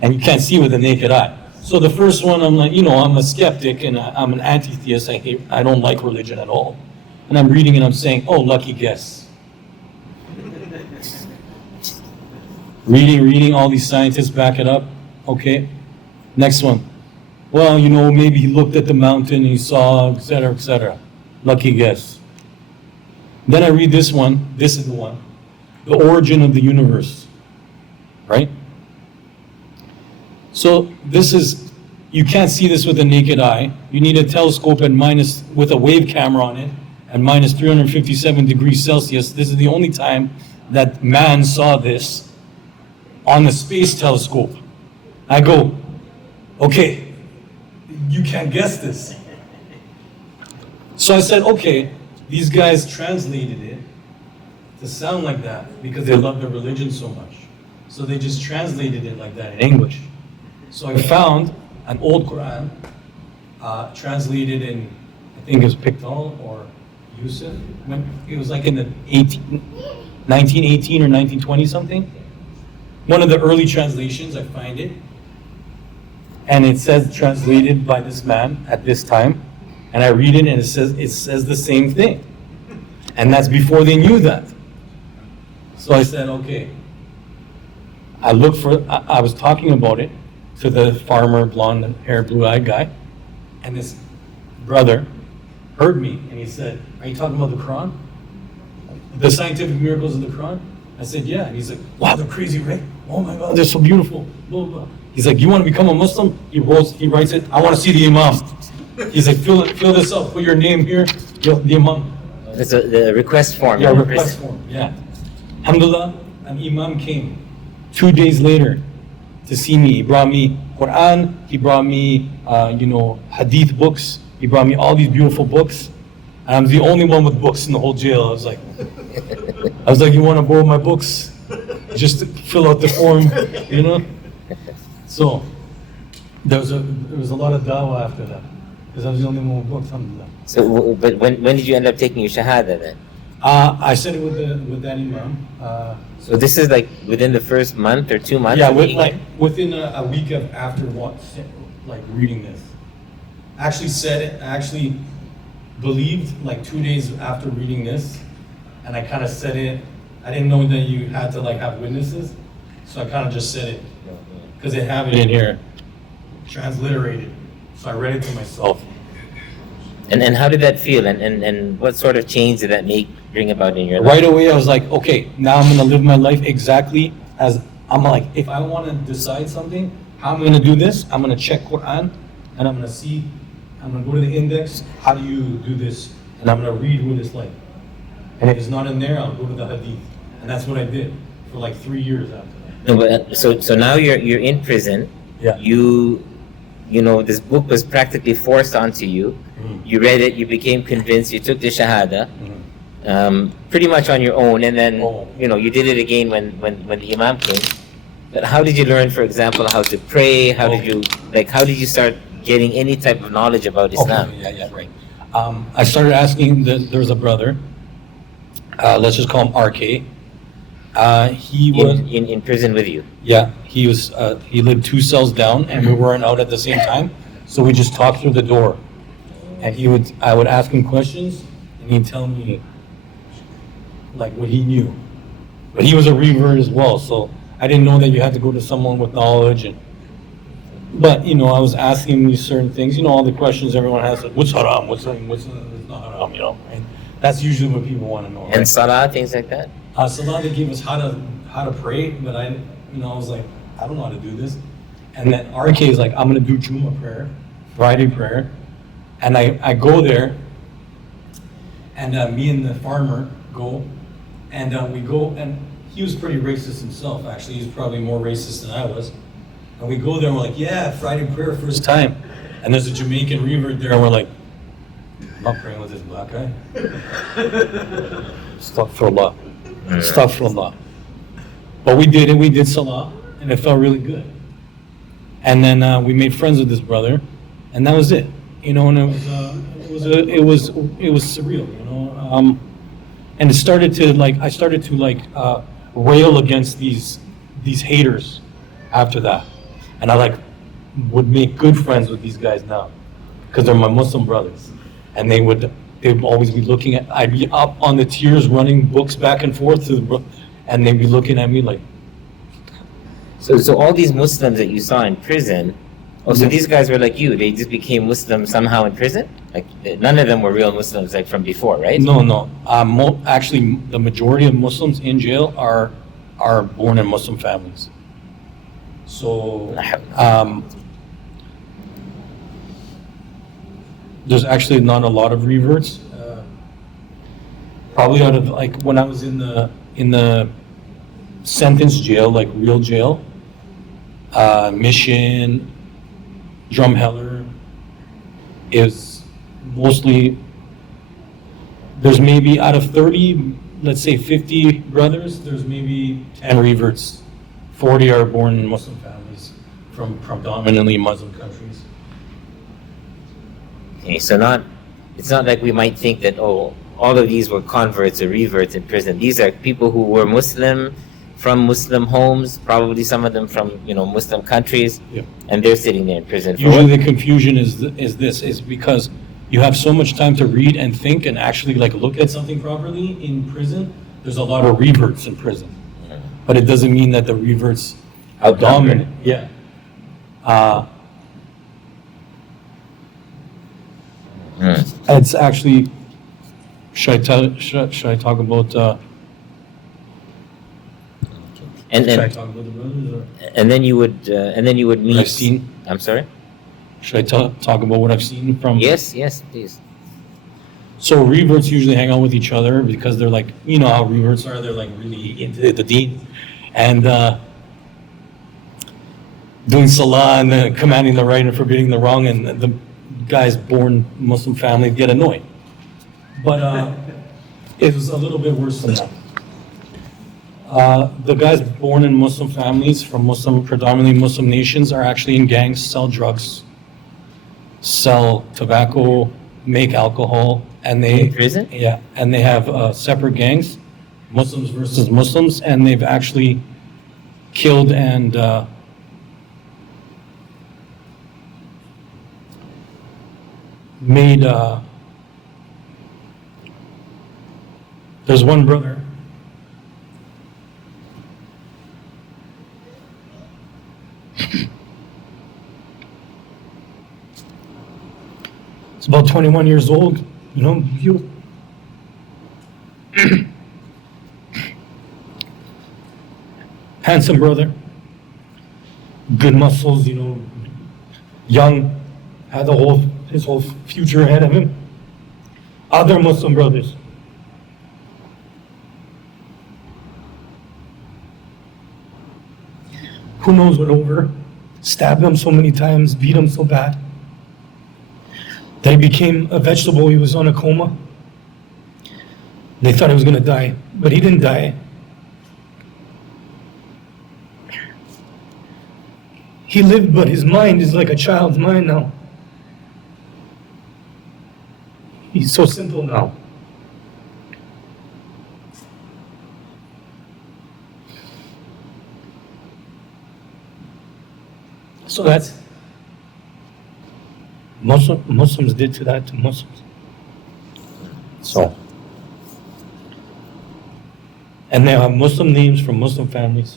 And you can't see with the naked eye. So the first one, I'm like, I'm a skeptic and I'm an anti-theist. I don't like religion at all. And I'm reading and I'm saying, oh, lucky guess. Reading, all these scientists back it up. Okay. Next one. Well, maybe he looked at the mountain, he saw, etc., etc. Lucky guess. Then I read this one. This is the one. The origin of the universe. Right? So you can't see this with the naked eye. You need a telescope with a wave camera on it at minus 357 degrees Celsius. This is the only time that man saw this on the space telescope. I go, okay, you can't guess this. So I said, okay, these guys translated it to sound like that because they love their religion so much. So they just translated it like that in English. So I found an old Quran translated in, I think it was Pictal or Yusuf. It was like in the 1918 or 1920 something. One of the early translations, I find it. And it says translated by this man at this time. And I read it and it says the same thing. And that's before they knew that. So I said, okay. I was talking about it to the farmer, blonde hair, blue-eyed guy. And this brother heard me and he said, are you talking about the Quran? The scientific miracles of the Quran? I said, yeah. And he's like, wow, they're crazy, right? Oh my God, they're so beautiful. Blah, blah. He's like, you want to become a Muslim? He writes it, I want to see the Imam. He's like, fill this up, put your name here, the Imam. That's the request form. Yeah, request form, yeah. Alhamdulillah, an Imam came 2 days later to see me. He brought me Quran, he brought me, hadith books, he brought me all these beautiful books. And I'm the only one with books in the whole jail. I was like, you want to borrow my books? Just to fill out the form, So, there was a lot of dawah after that. Because I was the only one with books, alhamdulillah. So, but when did you end up taking your shahada then? I said it with that Imam. So this is like within the first month or 2 months? Yeah, within a week after reading this. I actually believed 2 days after reading this, and I kind of said it. I didn't know that you had to have witnesses, so I kind of just said it because they have it in here, transliterated. So I read it to myself. And how did that feel? And what sort of change did that bring about in your life? Right away, I was like, okay, now I'm gonna live my life exactly as I'm like. If I want to decide something, how I'm gonna do this? I'm gonna check Quran, and I'm gonna see. I'm gonna go to the index. How do you do this? And I'm gonna read what it's like. And if it's not in there, I'll go to the hadith. And that's what I did for 3 years after that. No, but so now you're in prison. Yeah. This book was practically forced onto you. Mm-hmm. You read it, you became convinced, you took the shahada, Mm-hmm. pretty much on your own, and then Oh. you did it again when the imam came. But how did you learn, for example, how to pray? How did you start getting any type of knowledge about Islam? Okay, yeah, right. I started asking. There was a brother. Let's just call him RK. He was, in prison with you? yeah, he lived 2 cells down, and we weren't out at the same time, so we just talked through the door. And I would ask him questions, and he'd tell me, like, what he knew. But he was a revert as well, so I didn't know that you had to go to someone with knowledge. But, I was asking me certain things, all the questions everyone has, like, what's haram, what's not haram, right? That's usually what people want to know, right? And salah, things like that? Salah, they gave us how to pray, but I was like, I don't know how to do this. And then RK is like, I'm going to do Jummah prayer, Friday prayer. And I go there, and me and the farmer go, and we go, and he was pretty racist himself, actually. He's probably more racist than I was. And we go there, and we're like, yeah, Friday prayer, first time. And there's a Jamaican revert there, and we're like, I'm not praying with this black guy. Astaghfirullah. Astaghfirullah. But we did it, we did Salah, and it felt really good. And then we made friends with this brother, and that was it. And it was surreal, and I started to rail against these haters after that, and I would make good friends with these guys now, because they're my Muslim brothers, and they'd always be looking at, I'd be up on the tiers running books back and forth and they'd be looking at me like. So all these Muslims that you saw in prison, so these guys were like you, they just became Muslims somehow in prison? Like, none of them were real Muslims like from before, right? No. Actually, the majority of Muslims in jail are born in Muslim families. So, there's actually not a lot of reverts. Probably out of, when I was in the sentence jail, like real jail, Mission, Drumheller, is mostly, there's maybe out of 30, let's say 50 brothers, there's maybe 10 reverts. 40 are born in Muslim families from predominantly Muslim countries. Okay, so it's not like we might think that, all of these were converts or reverts in prison. These are people who were Muslim, from Muslim homes, probably some of them from, Muslim countries, Yeah. and they're sitting there in prison. Usually the confusion is because you have so much time to read and think and actually look at something properly in prison. There's a lot of reverts in prison, but it doesn't mean that the reverts are dominant. Yeah. It's actually. Should I talk about? And Should I then, talk about the brothers? Or? and then you would meet. What I've seen. I'm sorry. Should I talk about what I've seen from? Yes, please. So reverts usually hang out with each other because they're how reverts are. They're really into the deen, and doing salah and then commanding the right and forbidding the wrong, and the guys born Muslim family get annoyed. But it was a little bit worse than that. The guys born in Muslim families from predominantly Muslim nations are actually in gangs, sell drugs, sell tobacco, make alcohol, and In prison? Yeah, and they have separate gangs, Muslims versus Muslims, and they've actually killed and made. There's one brother. It's about 21 years old, you handsome brother, good muscles, young, had his whole future ahead of him. Other Muslim brothers. Who knows what over? Stabbed him so many times, beat him so bad that he became a vegetable. He was on a coma. They thought he was going to die, but he didn't die. He lived, but his mind is like a child's mind now. He's so simple now. So that's Muslims did to that to Muslims. So, and they have Muslim names from Muslim families.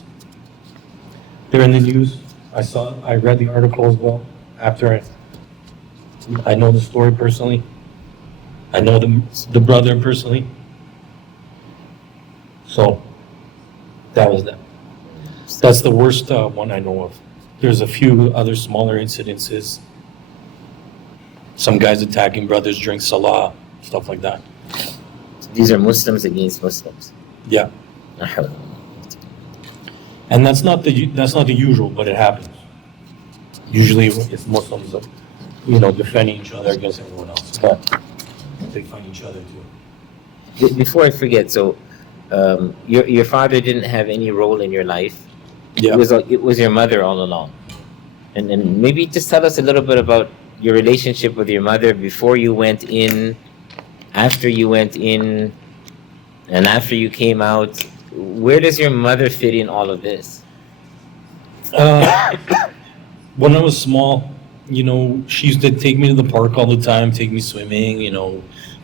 They're in the news. I read the article as well after I know the story personally. I know the brother personally. So, that was that. That's the worst one I know of. There's a few other smaller incidences. Some guys attacking brothers during Salah, stuff like that. These are Muslims against Muslims. Yeah. And that's not the usual, but it happens. Usually it's Muslims, defending each other against everyone else. But they find each other too. Before I forget, so your father didn't have any role in your life. Yeah. It was your mother all along. And maybe just tell us a little bit about your relationship with your mother before you went in, after you went in, and after you came out. Where does your mother fit in all of this? When I was small, she used to take me to the park all the time, take me swimming. We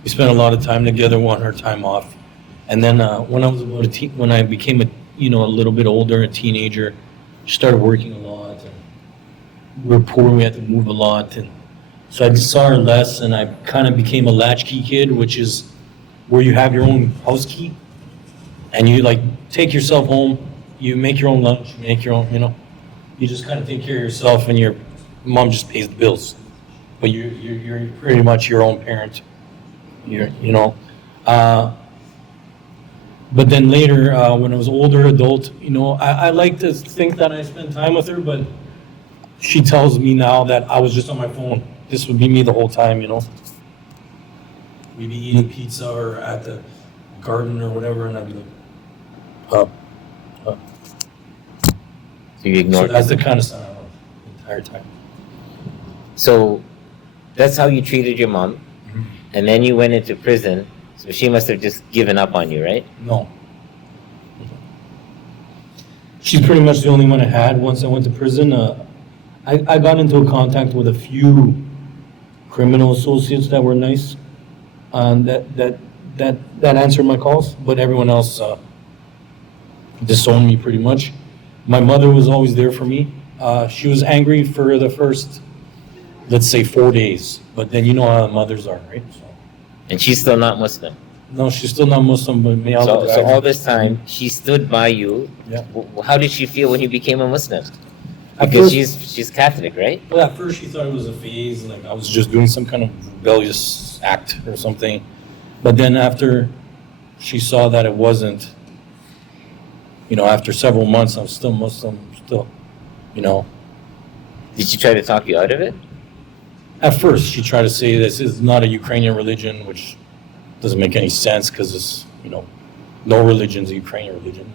spent a lot of time together on her time off. And then when I was when I became a little bit older, a teenager, she started working a lot. And we were poor, we had to move a lot, and so I just saw her less, and I kind of became a latchkey kid, which is where you have your own house key, and you take yourself home, you make your own lunch, make your own, you just kind of take care of yourself, and your mom just pays the bills, but you're pretty much your own parent, But then later, when I was older adult, I like to think that I spent time with her, but she tells me now that I was just on my phone. This would be me the whole time, We'd be eating pizza or at the garden or whatever, and I'd be like, So you ignored So that's it. the kind of son I was the entire time. So that's how you treated your mom, and then you went into prison. So she must have just given up on you, right? No. She's pretty much the only one I had once I went to prison. I got into a contact with a few criminal associates that were nice, that answered my calls, but everyone else disowned me pretty much. My mother was always there for me. She was angry for the first, let's say, 4 days, but then you know how mothers are, right? So. And she's still not Muslim. No, she's still not Muslim, but me. So all this time, she stood by you. Yeah. How did she feel when you became a Muslim? At Because first- she's Catholic, right? Well, at first she thought it was a phase, like I was just doing some kind of rebellious act or something. But then after she saw that it wasn't, after several months, I'm still Muslim, Did she try to talk you out of it? At first, she tried to say this is not a Ukrainian religion, which doesn't make any sense because it's, no religion's a Ukrainian religion.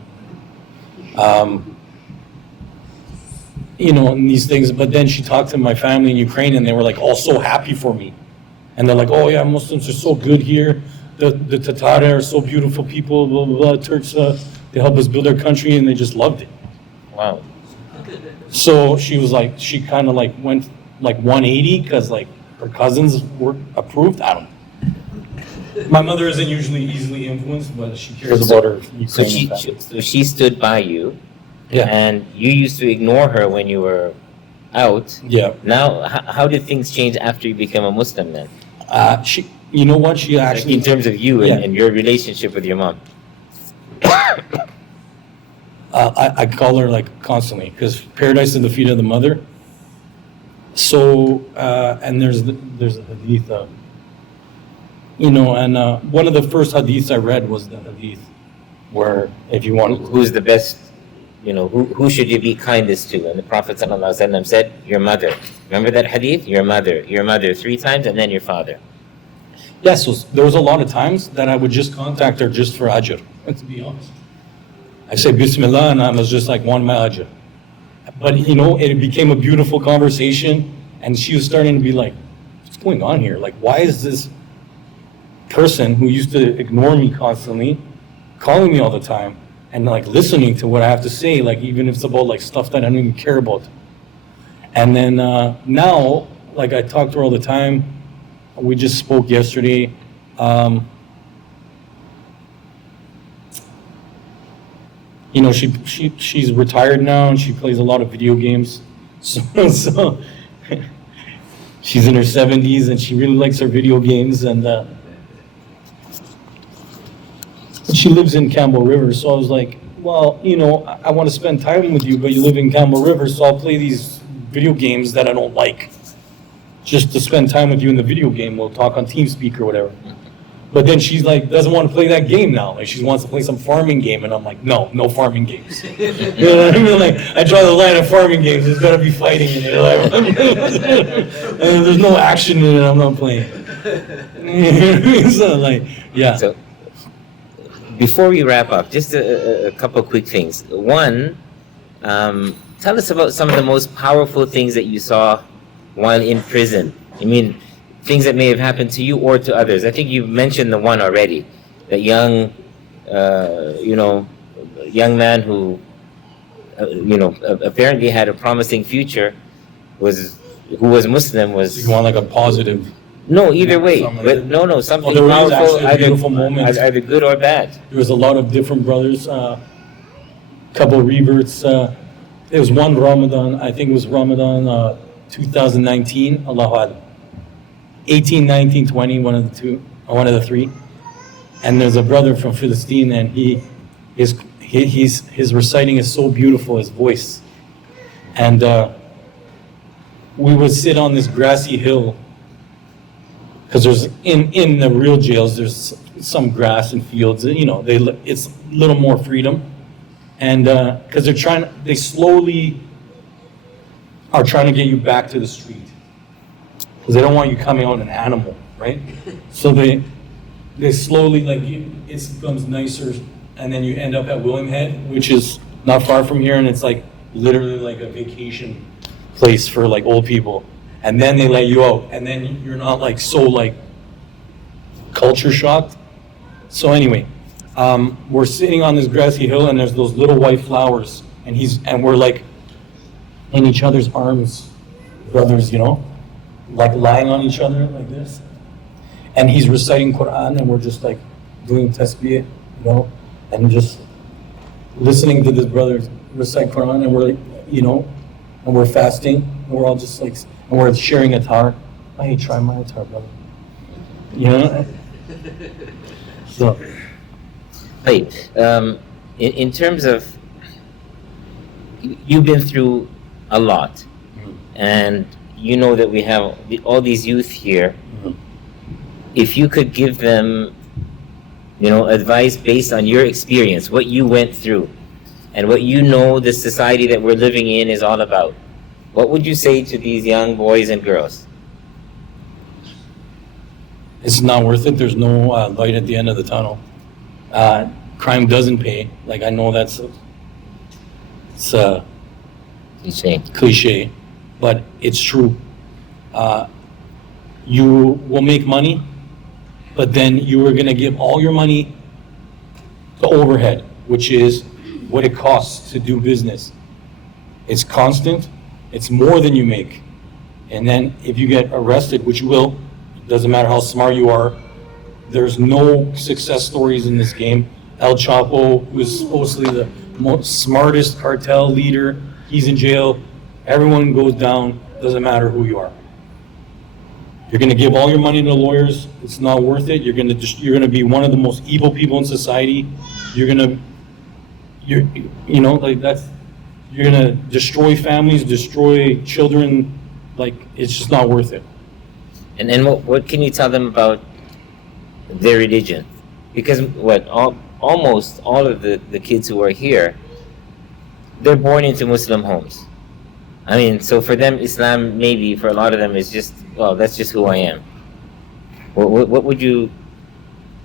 And these things, but then she talked to my family in Ukraine and they were all so happy for me. And they're like, oh yeah, Muslims are so good here. The Tatari are so beautiful people, blah, blah, blah. Turks, they help us build our country, and they just loved it. Wow. So she was she kind of went 180 because her cousins were approved. I don't know. My mother isn't usually easily influenced, but she cares about her So Ukrainian family. so she stood by you, Yeah. and you used to ignore her when you were out. Yeah. Now, how did things change after you became a Muslim then? You know what? She Like actually. in terms of you Yeah. and your relationship with your mom. I call her constantly because paradise is the feet of the mother. So, and there's a hadith, and one of the first hadiths I read was the hadith where if you want, Who's the best? Who should you be kindest to? And the Prophet ﷺ said, your mother. Remember that hadith? Your mother 3 times, and then your father. yeah, so there was a lot of times that I would just contact her just for ajr, to be honest. I say Bismillah, and I was just want my ajr. But, it became a beautiful conversation, and she was starting to be what's going on here? Why is this person who used to ignore me constantly calling me all the time and listening to what I have to say, even if it's about stuff that I don't even care about? And then now, like I talk to her all the time. We just spoke yesterday. You know, she's retired now and she plays a lot of video games. So she's in her 70s and she really likes her video games, and she lives in Campbell River. So I was like, well, you know, I want to spend time with you, but you live in Campbell River, so I'll play these video games that I don't like just to spend time with you in the video game. We'll talk on TeamSpeak or whatever. But then she's like, doesn't want to play that game now. Like, she wants to play some farming game. And I'm like, no farming games. You know what I mean? Like, I draw the line of farming games. There's got to be fighting in it. Like, and there's no action in it. I'm not playing. So, like, yeah. So, before we wrap up, just a couple quick things. One, tell us about some of the most powerful things that you saw while in prison. I mean, things that may have happened to you or to others. I think you mentioned the one already, that young, young man who, apparently had a promising future, who was Muslim, was. You want like a positive. No, either way, but no, something there was powerful, actually a beautiful moment. either good or bad. There was a lot of different brothers, couple reverts. It was one Ramadan, I think it was Ramadan 2019, Allahu Akbar. 18, 19, 20, one of the three. And there's a brother from Philistine, and his reciting is so beautiful, his voice. And we would sit on this grassy hill, because there's in the real jails there's some grass and fields. You know, it's a little more freedom, and because they slowly are trying to get you back to the street. Because they don't want you coming out an animal, right? So they slowly, like, it becomes nicer, and then you end up at William Head, which is not far from here, and it's like literally like a vacation place for like old people. And then they let you out, and then you're not like so like culture shocked. So anyway, we're sitting on this grassy hill, and there's those little white flowers, and we're like in each other's arms, brothers, you know, like lying on each other like this. And he's reciting Quran, and we're just like doing tasbih, you know, and just listening to this brother recite Quran, and we're like, you know, and we're fasting, and we're all just like, and we're sharing a tar. Hey, try my tar, brother. You know? So. Hey, in terms of, you've been through a lot, and you know that we have all these youth here. If you could give them, advice based on your experience, what you went through, and what you know the society that we're living in is all about, what would you say to these young boys and girls? It's not worth it. There's no light at the end of the tunnel. Crime doesn't pay. Like, I know it's a cliche, but it's true. You will make money, but then you are going to give all your money to overhead, which is what it costs to do business. It's constant. It's more than you make. And then if you get arrested, which you will, doesn't matter how smart you are, there's no success stories in this game. El Chapo, who is supposedly the most smartest cartel leader, he's in jail. Everyone goes down, doesn't matter who you are. You're going to give all your money to lawyers. It's not worth it. You're going to be one of the most evil people in society. You're going to destroy families, destroy children. Like, it's just not worth it. And then what can you tell them about their religion? Because almost all of the kids who are here, they're born into Muslim homes. I mean, so for them, Islam, maybe for a lot of them, is just, well, that's just who I am. What would you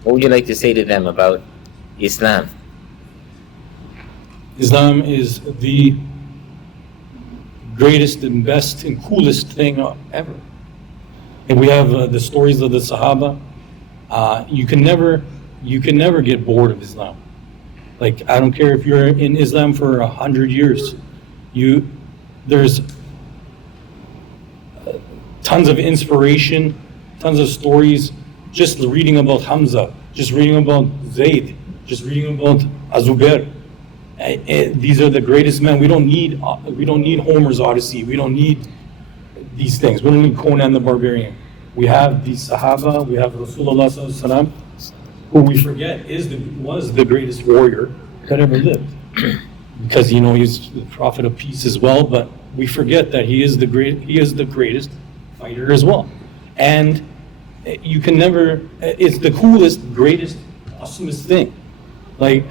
like to say to them about Islam? Islam is the greatest and best and coolest thing ever. And we have the stories of the Sahaba. You can never get bored of Islam. Like, I don't care if you're in Islam for 100 years. There's tons of inspiration, tons of stories, just reading about Hamza, just reading about Zayd, just reading about Az-Zubair. These are the greatest men. We don't need Homer's Odyssey. We don't need these things. We don't need Conan the Barbarian. We have the Sahaba, we have Rasulullah Sallallahu Alaihi Wasallam, who we forget was the greatest warrior that ever lived. Because he's the prophet of peace as well, but we forget that he is the greatest fighter as well. And you can never, it's the coolest, greatest, awesomest thing. Like,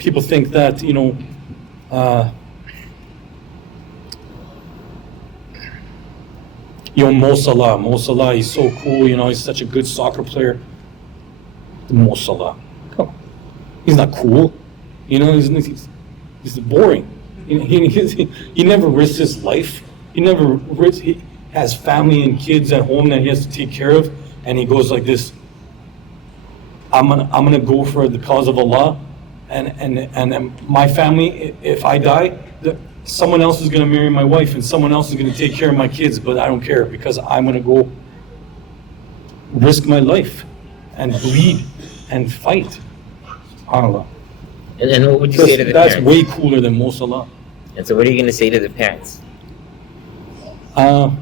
people think that, Mo Salah, he's so cool, he's such a good soccer player. Mo Salah, come on. He's not cool, he's boring. He never risks his life. He has family and kids at home that he has to take care of, and he goes like this, I'm gonna go for the cause of Allah, and my family, if I die, someone else is gonna marry my wife, and someone else is gonna take care of my kids, but I don't care, because I'm gonna go risk my life and bleed and fight. SubhanAllah. And what would you say to the That's parents? way cooler than Mo Salah. And so what are you going to say to the parents? Well,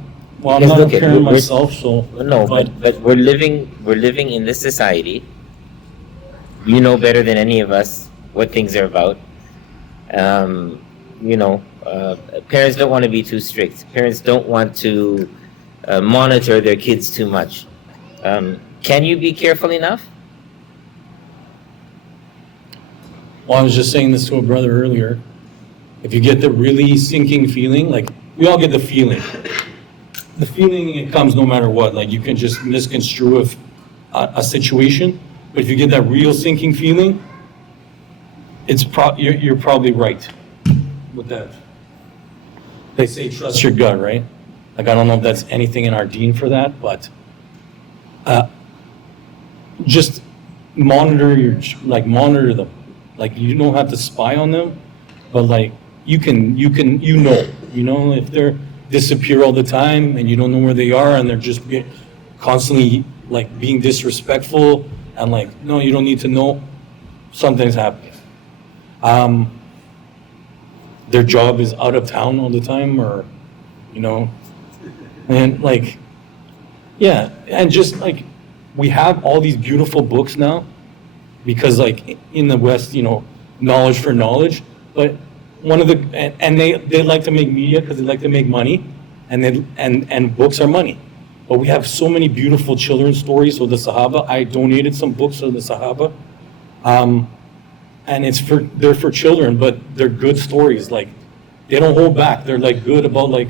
I'm Because not look a at- parent we're- myself, so. No, but we're living in this society. You know better than any of us what things are about. Parents don't want to be too strict. Parents don't want to monitor their kids too much. Can you be careful enough? Well, I was just saying this to a brother earlier. If you get the really sinking feeling, like, we all get the feeling. The feeling, it comes no matter what. Like, you can just misconstrue a situation, but if you get that real sinking feeling, you're probably right with that. They say trust your gut, right? Like, I don't know if that's anything in our deen for that, but just monitor them. Like, you don't have to spy on them, but like, you know if they're disappear all the time and you don't know where they are and they're just constantly like being disrespectful and like, no, you don't need to know, something's happening. Their job is out of town all the time, or, and like, yeah, and just like, we have all these beautiful books now, because like in the West, knowledge for knowledge, but one of the, and they like to make media because they like to make money, and books are money. But we have so many beautiful children's stories of the Sahaba. I donated some books of the Sahaba, and they're for children, but they're good stories. Like, they don't hold back. They're like good about like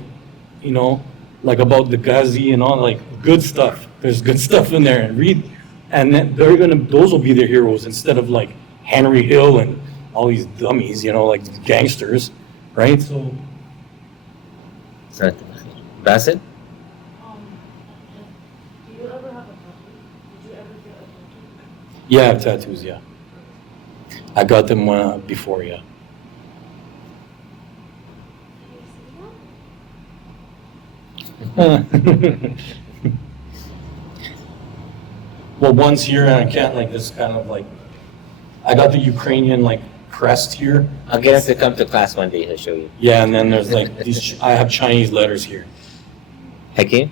about the Ghazi and all, like good stuff. There's good stuff in there, and read, and then those will be their heroes instead of like Henry Hill and all these dummies, like gangsters, right? So. Bassett? Do you ever have a tattoo? Did you ever get a tattoo? Yeah, I have tattoos, yeah. I got them before, yeah. Well, one's here, and I can't, like, this kind of like, I got the Ukrainian, like, crest here. I'll get us to come to class one day. He'll show you. Yeah, and then there's like I have Chinese letters here. Hakeem?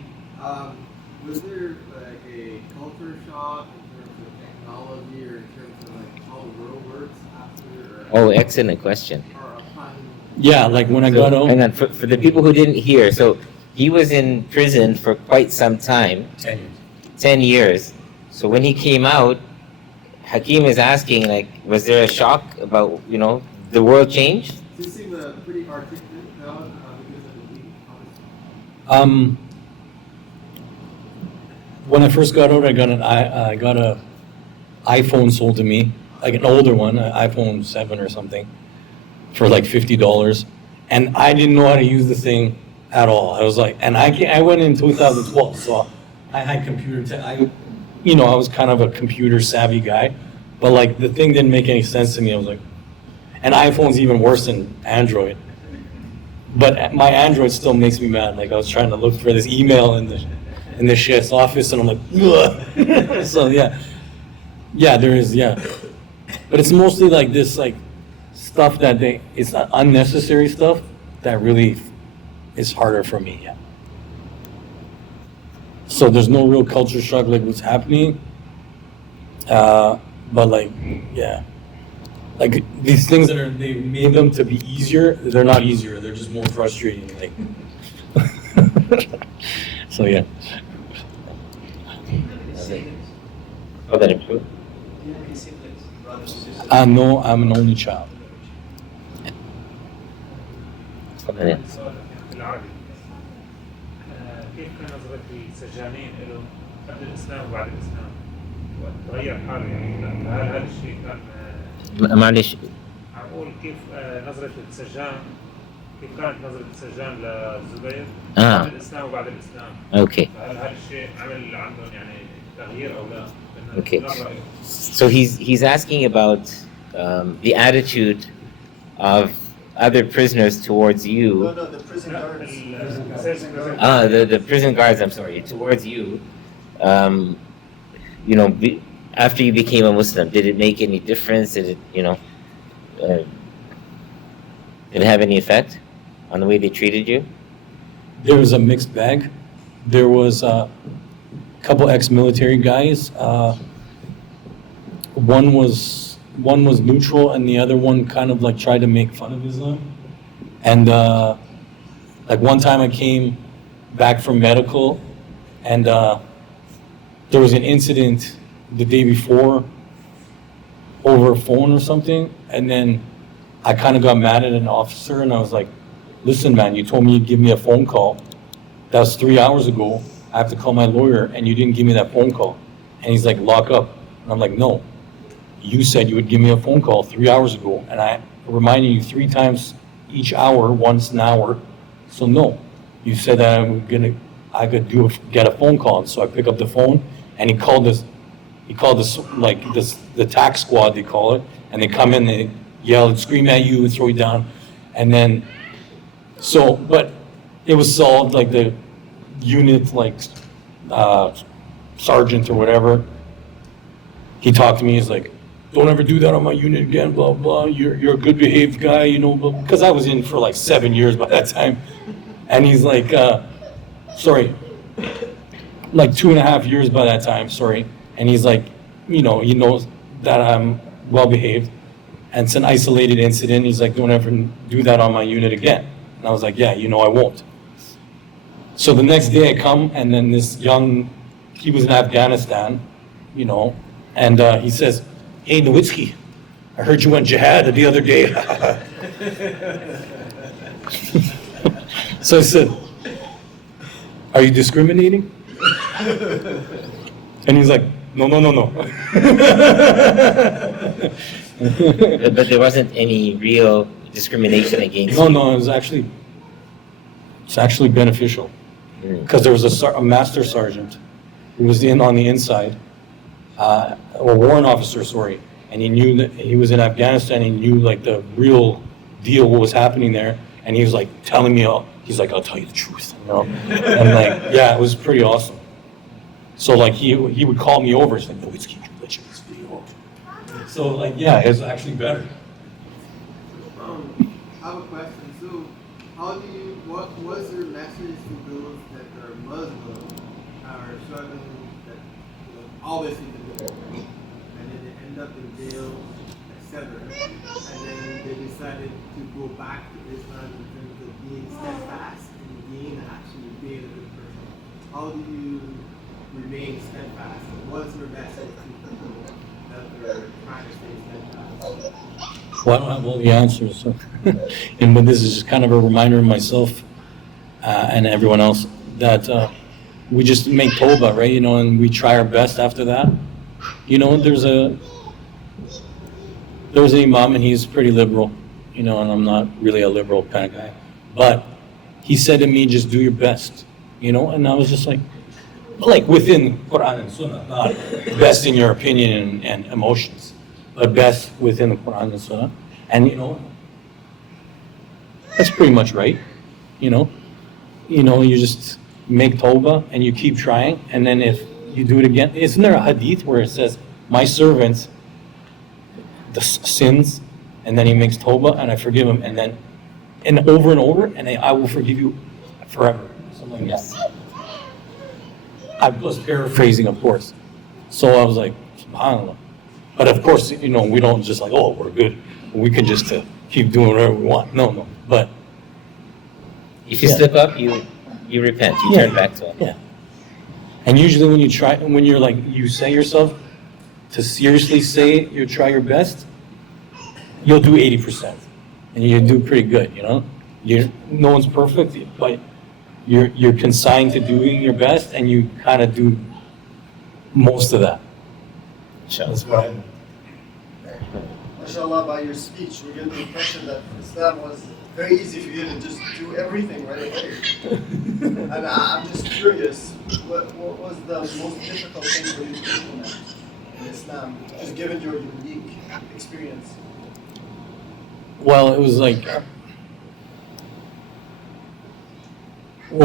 Was there like a culture shock in terms of technology or in terms of like how the world works after? Oh, excellent question. Or upon Yeah, like when I got So, out. hang on, for the people who didn't hear, so he was in prison for quite some time, 10 years. 10 years. So when he came out, Hakeem is asking, like, was there a shock about, the world changed? you seem pretty articulate now because of the week. When I first got out, I got a iPhone sold to me, like an older one, an iPhone 7 or something, for like $50, and I didn't know how to use the thing at all. I was like, and I went in 2012, so I had I was kind of a computer savvy guy, but like the thing didn't make any sense to me. I was like, and iPhone's even worse than Android. But my Android still makes me mad. Like I was trying to look for this email in the chef's office, and I'm like, ugh. So yeah, there is, yeah. But it's mostly like this, like stuff that it's not unnecessary stuff that really is harder for me. Yeah. So there's no real culture shock like what's happening. But like, yeah. Like these things they made them to be easier, they're not easier, they're just more frustrating. Like so yeah. How that improve? Do you have any siblings, brothers or sisters? No, I'm an only child. Okay. سؤال بالعربي كيف كان نظرة السجانين له قبل الإسلام وبعد الإسلام؟ وتغير حاله يعني هل هذا الشيء كان معلش. عم أقول كيف نظرة السجان كيف كانت نظرة السجان للزبير قبل الإسلام وبعد الإسلام؟ Okay. هل هذا الشيء عمل عندهم يعني تغيير أو لا؟ Okay. So he's asking about the attitude of other prisoners towards you. No, the prison guards. The prison guards, I'm sorry, towards you. After you became a Muslim, did it make any difference? Did it have any effect on the way they treated you? There was a mixed bag. There was a couple ex-military guys. One was neutral, and the other one kind of like tried to make fun of Islam. And like one time I came back from medical, and there was an incident the day before over a phone or something, and then I kind of got mad at an officer, and I was like, listen man, you told me you'd give me a phone call. That was 3 hours ago. I have to call my lawyer, and you didn't give me that phone call. And he's like, lock up. And I'm like, no, you said you would give me a phone call 3 hours ago, and I reminded you 3 times each hour, once an hour. So no, you said that I could get a phone call. And so I pick up the phone, and he called this the tax squad, they call it, and they come in, they yell and scream at you and throw you down, and then but it was solved. Like the unit, like sergeant or whatever, he talked to me. He's like, don't ever do that on my unit again, blah blah. You're a good behaved guy, because I was in for like 7 years by that time, and he's like, sorry, like 2.5 years by that time, sorry. And he's like, he knows that I'm well behaved, and it's an isolated incident. He's like, don't ever do that on my unit again. And I was like, yeah, I won't. So the next day I come, and then this he was in Afghanistan, and he says, hey, Nowitzki, I heard you went jihad the other day. So I said, are you discriminating? And he's like, no. But there wasn't any real discrimination against you. No, it's actually beneficial. Because there was a master sergeant who was on the inside, or warrant officer, sorry, and he knew that he was in Afghanistan. He knew like the real deal, what was happening there, and he was like telling me, he's like, I'll tell you the truth, and like, yeah, it was pretty awesome. So like he would call me over. He's like, no, it's keep this video. So like, yeah, it's actually better. I have a question. So, what's your message to those that are Muslim, are struggling, that always in the middle, and then they end up in jail, etc. And then they decided to go back to Islam in terms of being steadfast in being actually being a good person. How do you remain steadfast? What's your message to people that are trying to stay steadfast? Well, I don't have all the answers, so. But this is just kind of a reminder of myself and everyone else that we just make tawbah, right? And we try our best after that. There was an imam, and he's pretty liberal, and I'm not really a liberal kind of guy. But he said to me, just do your best, and I was just like within Quran and Sunnah, not best in your opinion and emotions, but best within the Quran and Sunnah. And that's pretty much right. you know, you just make tawbah and you keep trying, and then if you do it again, isn't there a hadith where it says, my servant sins, and then he makes tawbah, and I forgive him, and over, and I will forgive you forever, something like that. I was paraphrasing, of course. So I was like, subhanAllah. But of course, we don't just like, oh, we're good. We can just keep doing whatever we want. No. But If you slip up, you repent. You turn back to him. yeah. And usually when you're like, you say yourself to seriously say you try your best, you'll do 80%. And you do pretty good, No one's perfect, but you're consigned to doing your best, and you kind of do most of that. That's what I do. MashaAllah, by your speech, we get the impression that Islam was very easy for you to just do everything right away. And I'm just curious, what was the most difficult thing for you to implement in Islam, just given your unique experience? Well, it was like,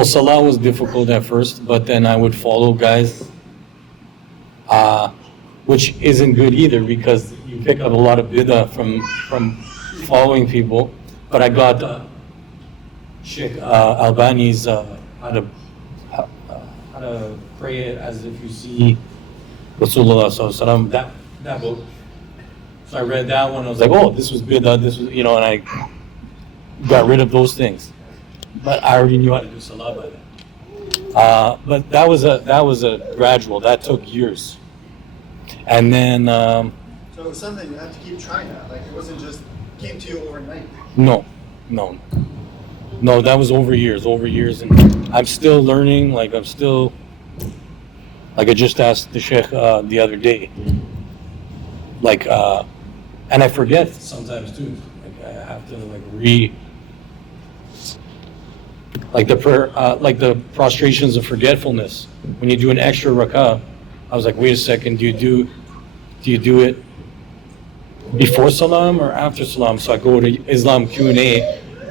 Salah was difficult at first, but then I would follow guys, which isn't good either, because you pick up a lot of bid'ah from following people. But I got Sheikh Albani's how to pray it as if you see Rasulullah Sallallahu Alaihi Wasallam, that book. So I read that one. I was like, oh, this was bid'ah. This was, and I got rid of those things. But I already knew how to do salah by then. But that was a gradual. That took years. And then So it was something you had to keep trying at. Like it wasn't just came to you overnight. no, that was over years, and I'm still learning. Like I just asked the sheikh the other day. Like, and I forget sometimes too. Like I have to like the prayer, like the prostrations of forgetfulness. When you do an extra rak'ah, I was like, wait a second, do you do it before salam or after salam? So I go to Islam Q&A,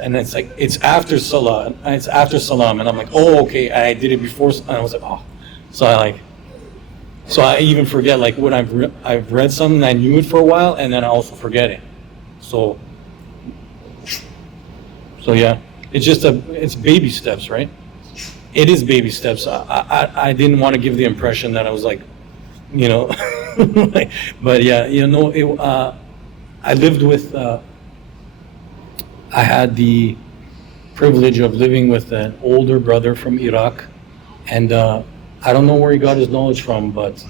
and it's like, it's after salam, and I'm like, oh, okay, I did it before, and I was like, oh. So I even forget, like, when I've read something, I knew it for a while, and then I also forget it. So yeah, it's baby steps, right? It is baby steps. I didn't want to give the impression that I was like, but yeah, I lived with, I had the privilege of living with an older brother from Iraq, and I don't know where he got his knowledge from, but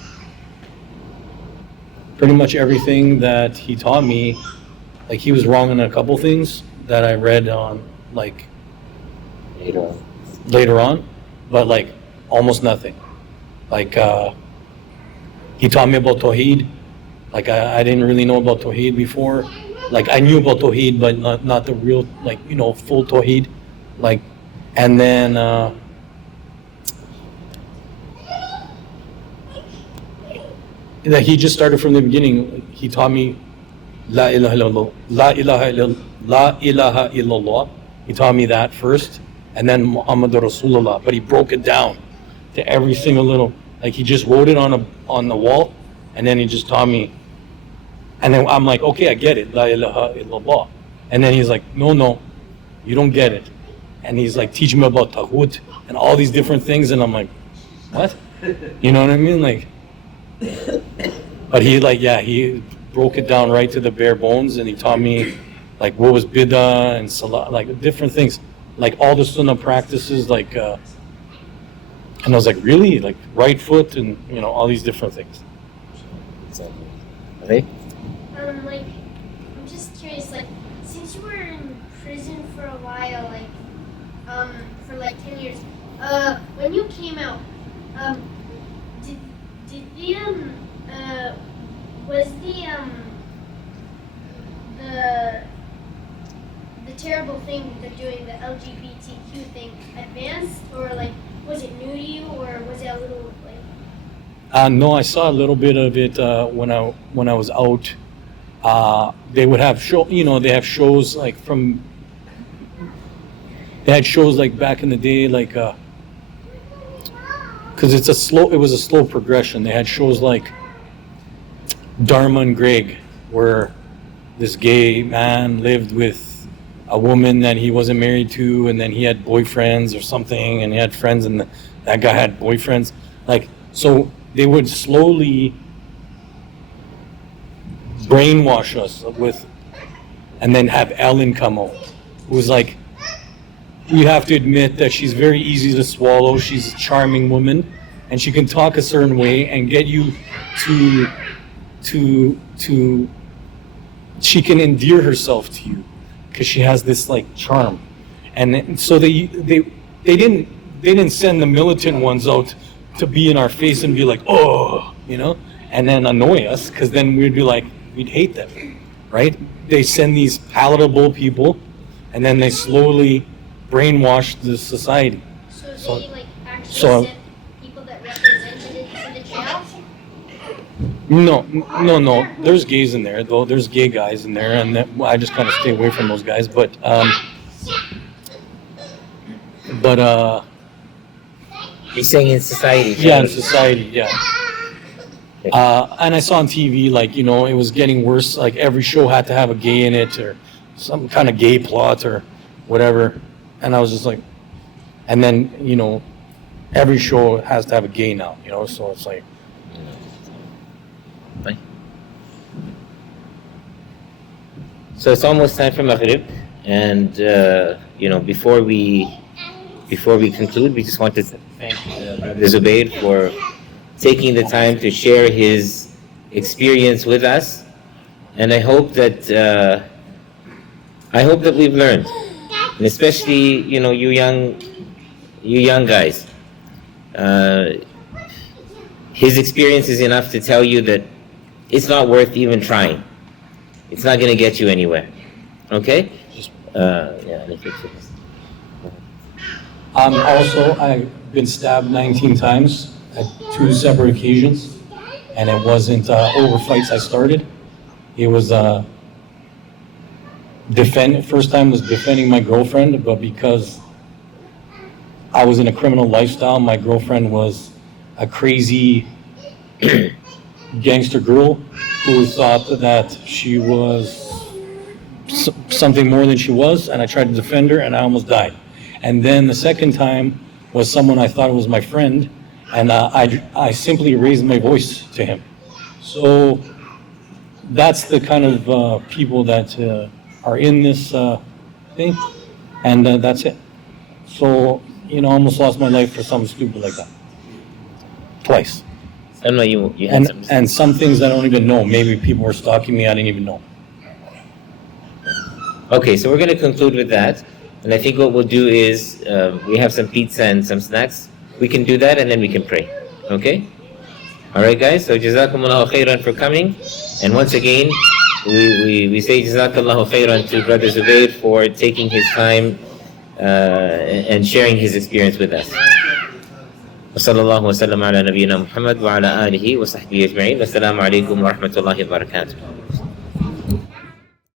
pretty much everything that he taught me, like he was wrong on a couple things that I read on, like later on, but like almost nothing. Like he taught me about Tawheed. Like I didn't really know about Tawheed before. Like I knew about Tawheed, but not the real, like, full Tawheed. Like, and then that he just started from the beginning. He taught me La ilaha illallah, La ilaha illallah. He taught me that first, and then Muhammad Rasulullah. But he broke it down to every single little. Like he just wrote it on the wall, and then he just taught me. And then I'm like, okay, I get it, La ilaha illallah. And then he's like, no, you don't get it. And he's like, teach me about Taghut and all these different things, and I'm like, what? You know what I mean? Like, but he broke it down right to the bare bones, and he taught me like what was bid'ah and salah, like different things, like all the sunnah practices, like, and I was like, really? Like right foot and all these different things. Okay. Like, I'm just curious, like, since you were in prison for a while, like, for like 10 years, when you came out, did was the terrible thing they're doing, the LGBTQ thing, advanced, or like, was it new to you, or was it a little like? No, I saw a little bit of it when I was out. They would have they have shows like from They had shows like back in the day, like, because it was a slow progression. They had shows like Dharma and Greg, where this gay man lived with a woman that he wasn't married to, and then he had boyfriends or something, and he had friends, and that guy had boyfriends. Like, so they would slowly brainwash us with, and then have Ellen come out, who was like, you have to admit that she's very easy to swallow. She's a charming woman, and she can talk a certain way and get you to she can endear herself to you because she has this like charm. And so they didn't send the militant ones out to be in our face and be like, oh, you know, and then annoy us, because then we'd be like, we'd hate them, right? They send these palatable people, and then they slowly brainwash the society. So they like actually so- sent people that represented it to the jail? No. There's gays in there, though. There's gay guys in there, and I just kind of stay away from those guys. But You're saying in society? yeah, in society, yeah. And I saw on TV, like, you know, it was getting worse. Like every show had to have a gay in it, or some kind of gay plot, or whatever. And I was just like, and then, you know, every show has to have a gay now, you know. So it's like. Bye. So it's almost time for Maghrib, and you know, before we conclude, we just want to thank Brother Zubair for taking the time to share his experience with us, and I hope that we've learned, and especially, you know, you young guys. His experience is enough to tell you that it's not worth even trying. It's not going to get you anywhere. Okay? Yeah, let's fix it. Also, I've been stabbed 19 times at 2 separate occasions, and it wasn't over fights I started. It was first time was defending my girlfriend, but because I was in a criminal lifestyle, my girlfriend was a crazy gangster girl who thought that she was something more than she was, and I tried to defend her, and I almost died. And then the second time was someone I thought was my friend, and I simply raised my voice to him. So that's the kind of people that are in this thing, and that's it. So, you know, I almost lost my life for something stupid like that. Twice. I don't know, you had some... And some things I don't even know. Maybe people were stalking me, I didn't even know. Okay, so we're going to conclude with that. And I think what we'll do is, we have some pizza and some snacks. We can do that, and then we can pray. Okay? Alright guys, so Jazakumullahu khairan for coming. And once again, we say Jazakallahu khairan to Brother Zubair for taking his time and sharing his experience with us. وصلى الله وسلم على نبينا محمد وعلى آله وصحبه أجمعين. والسلام عليكم ورحمة الله وبركاته.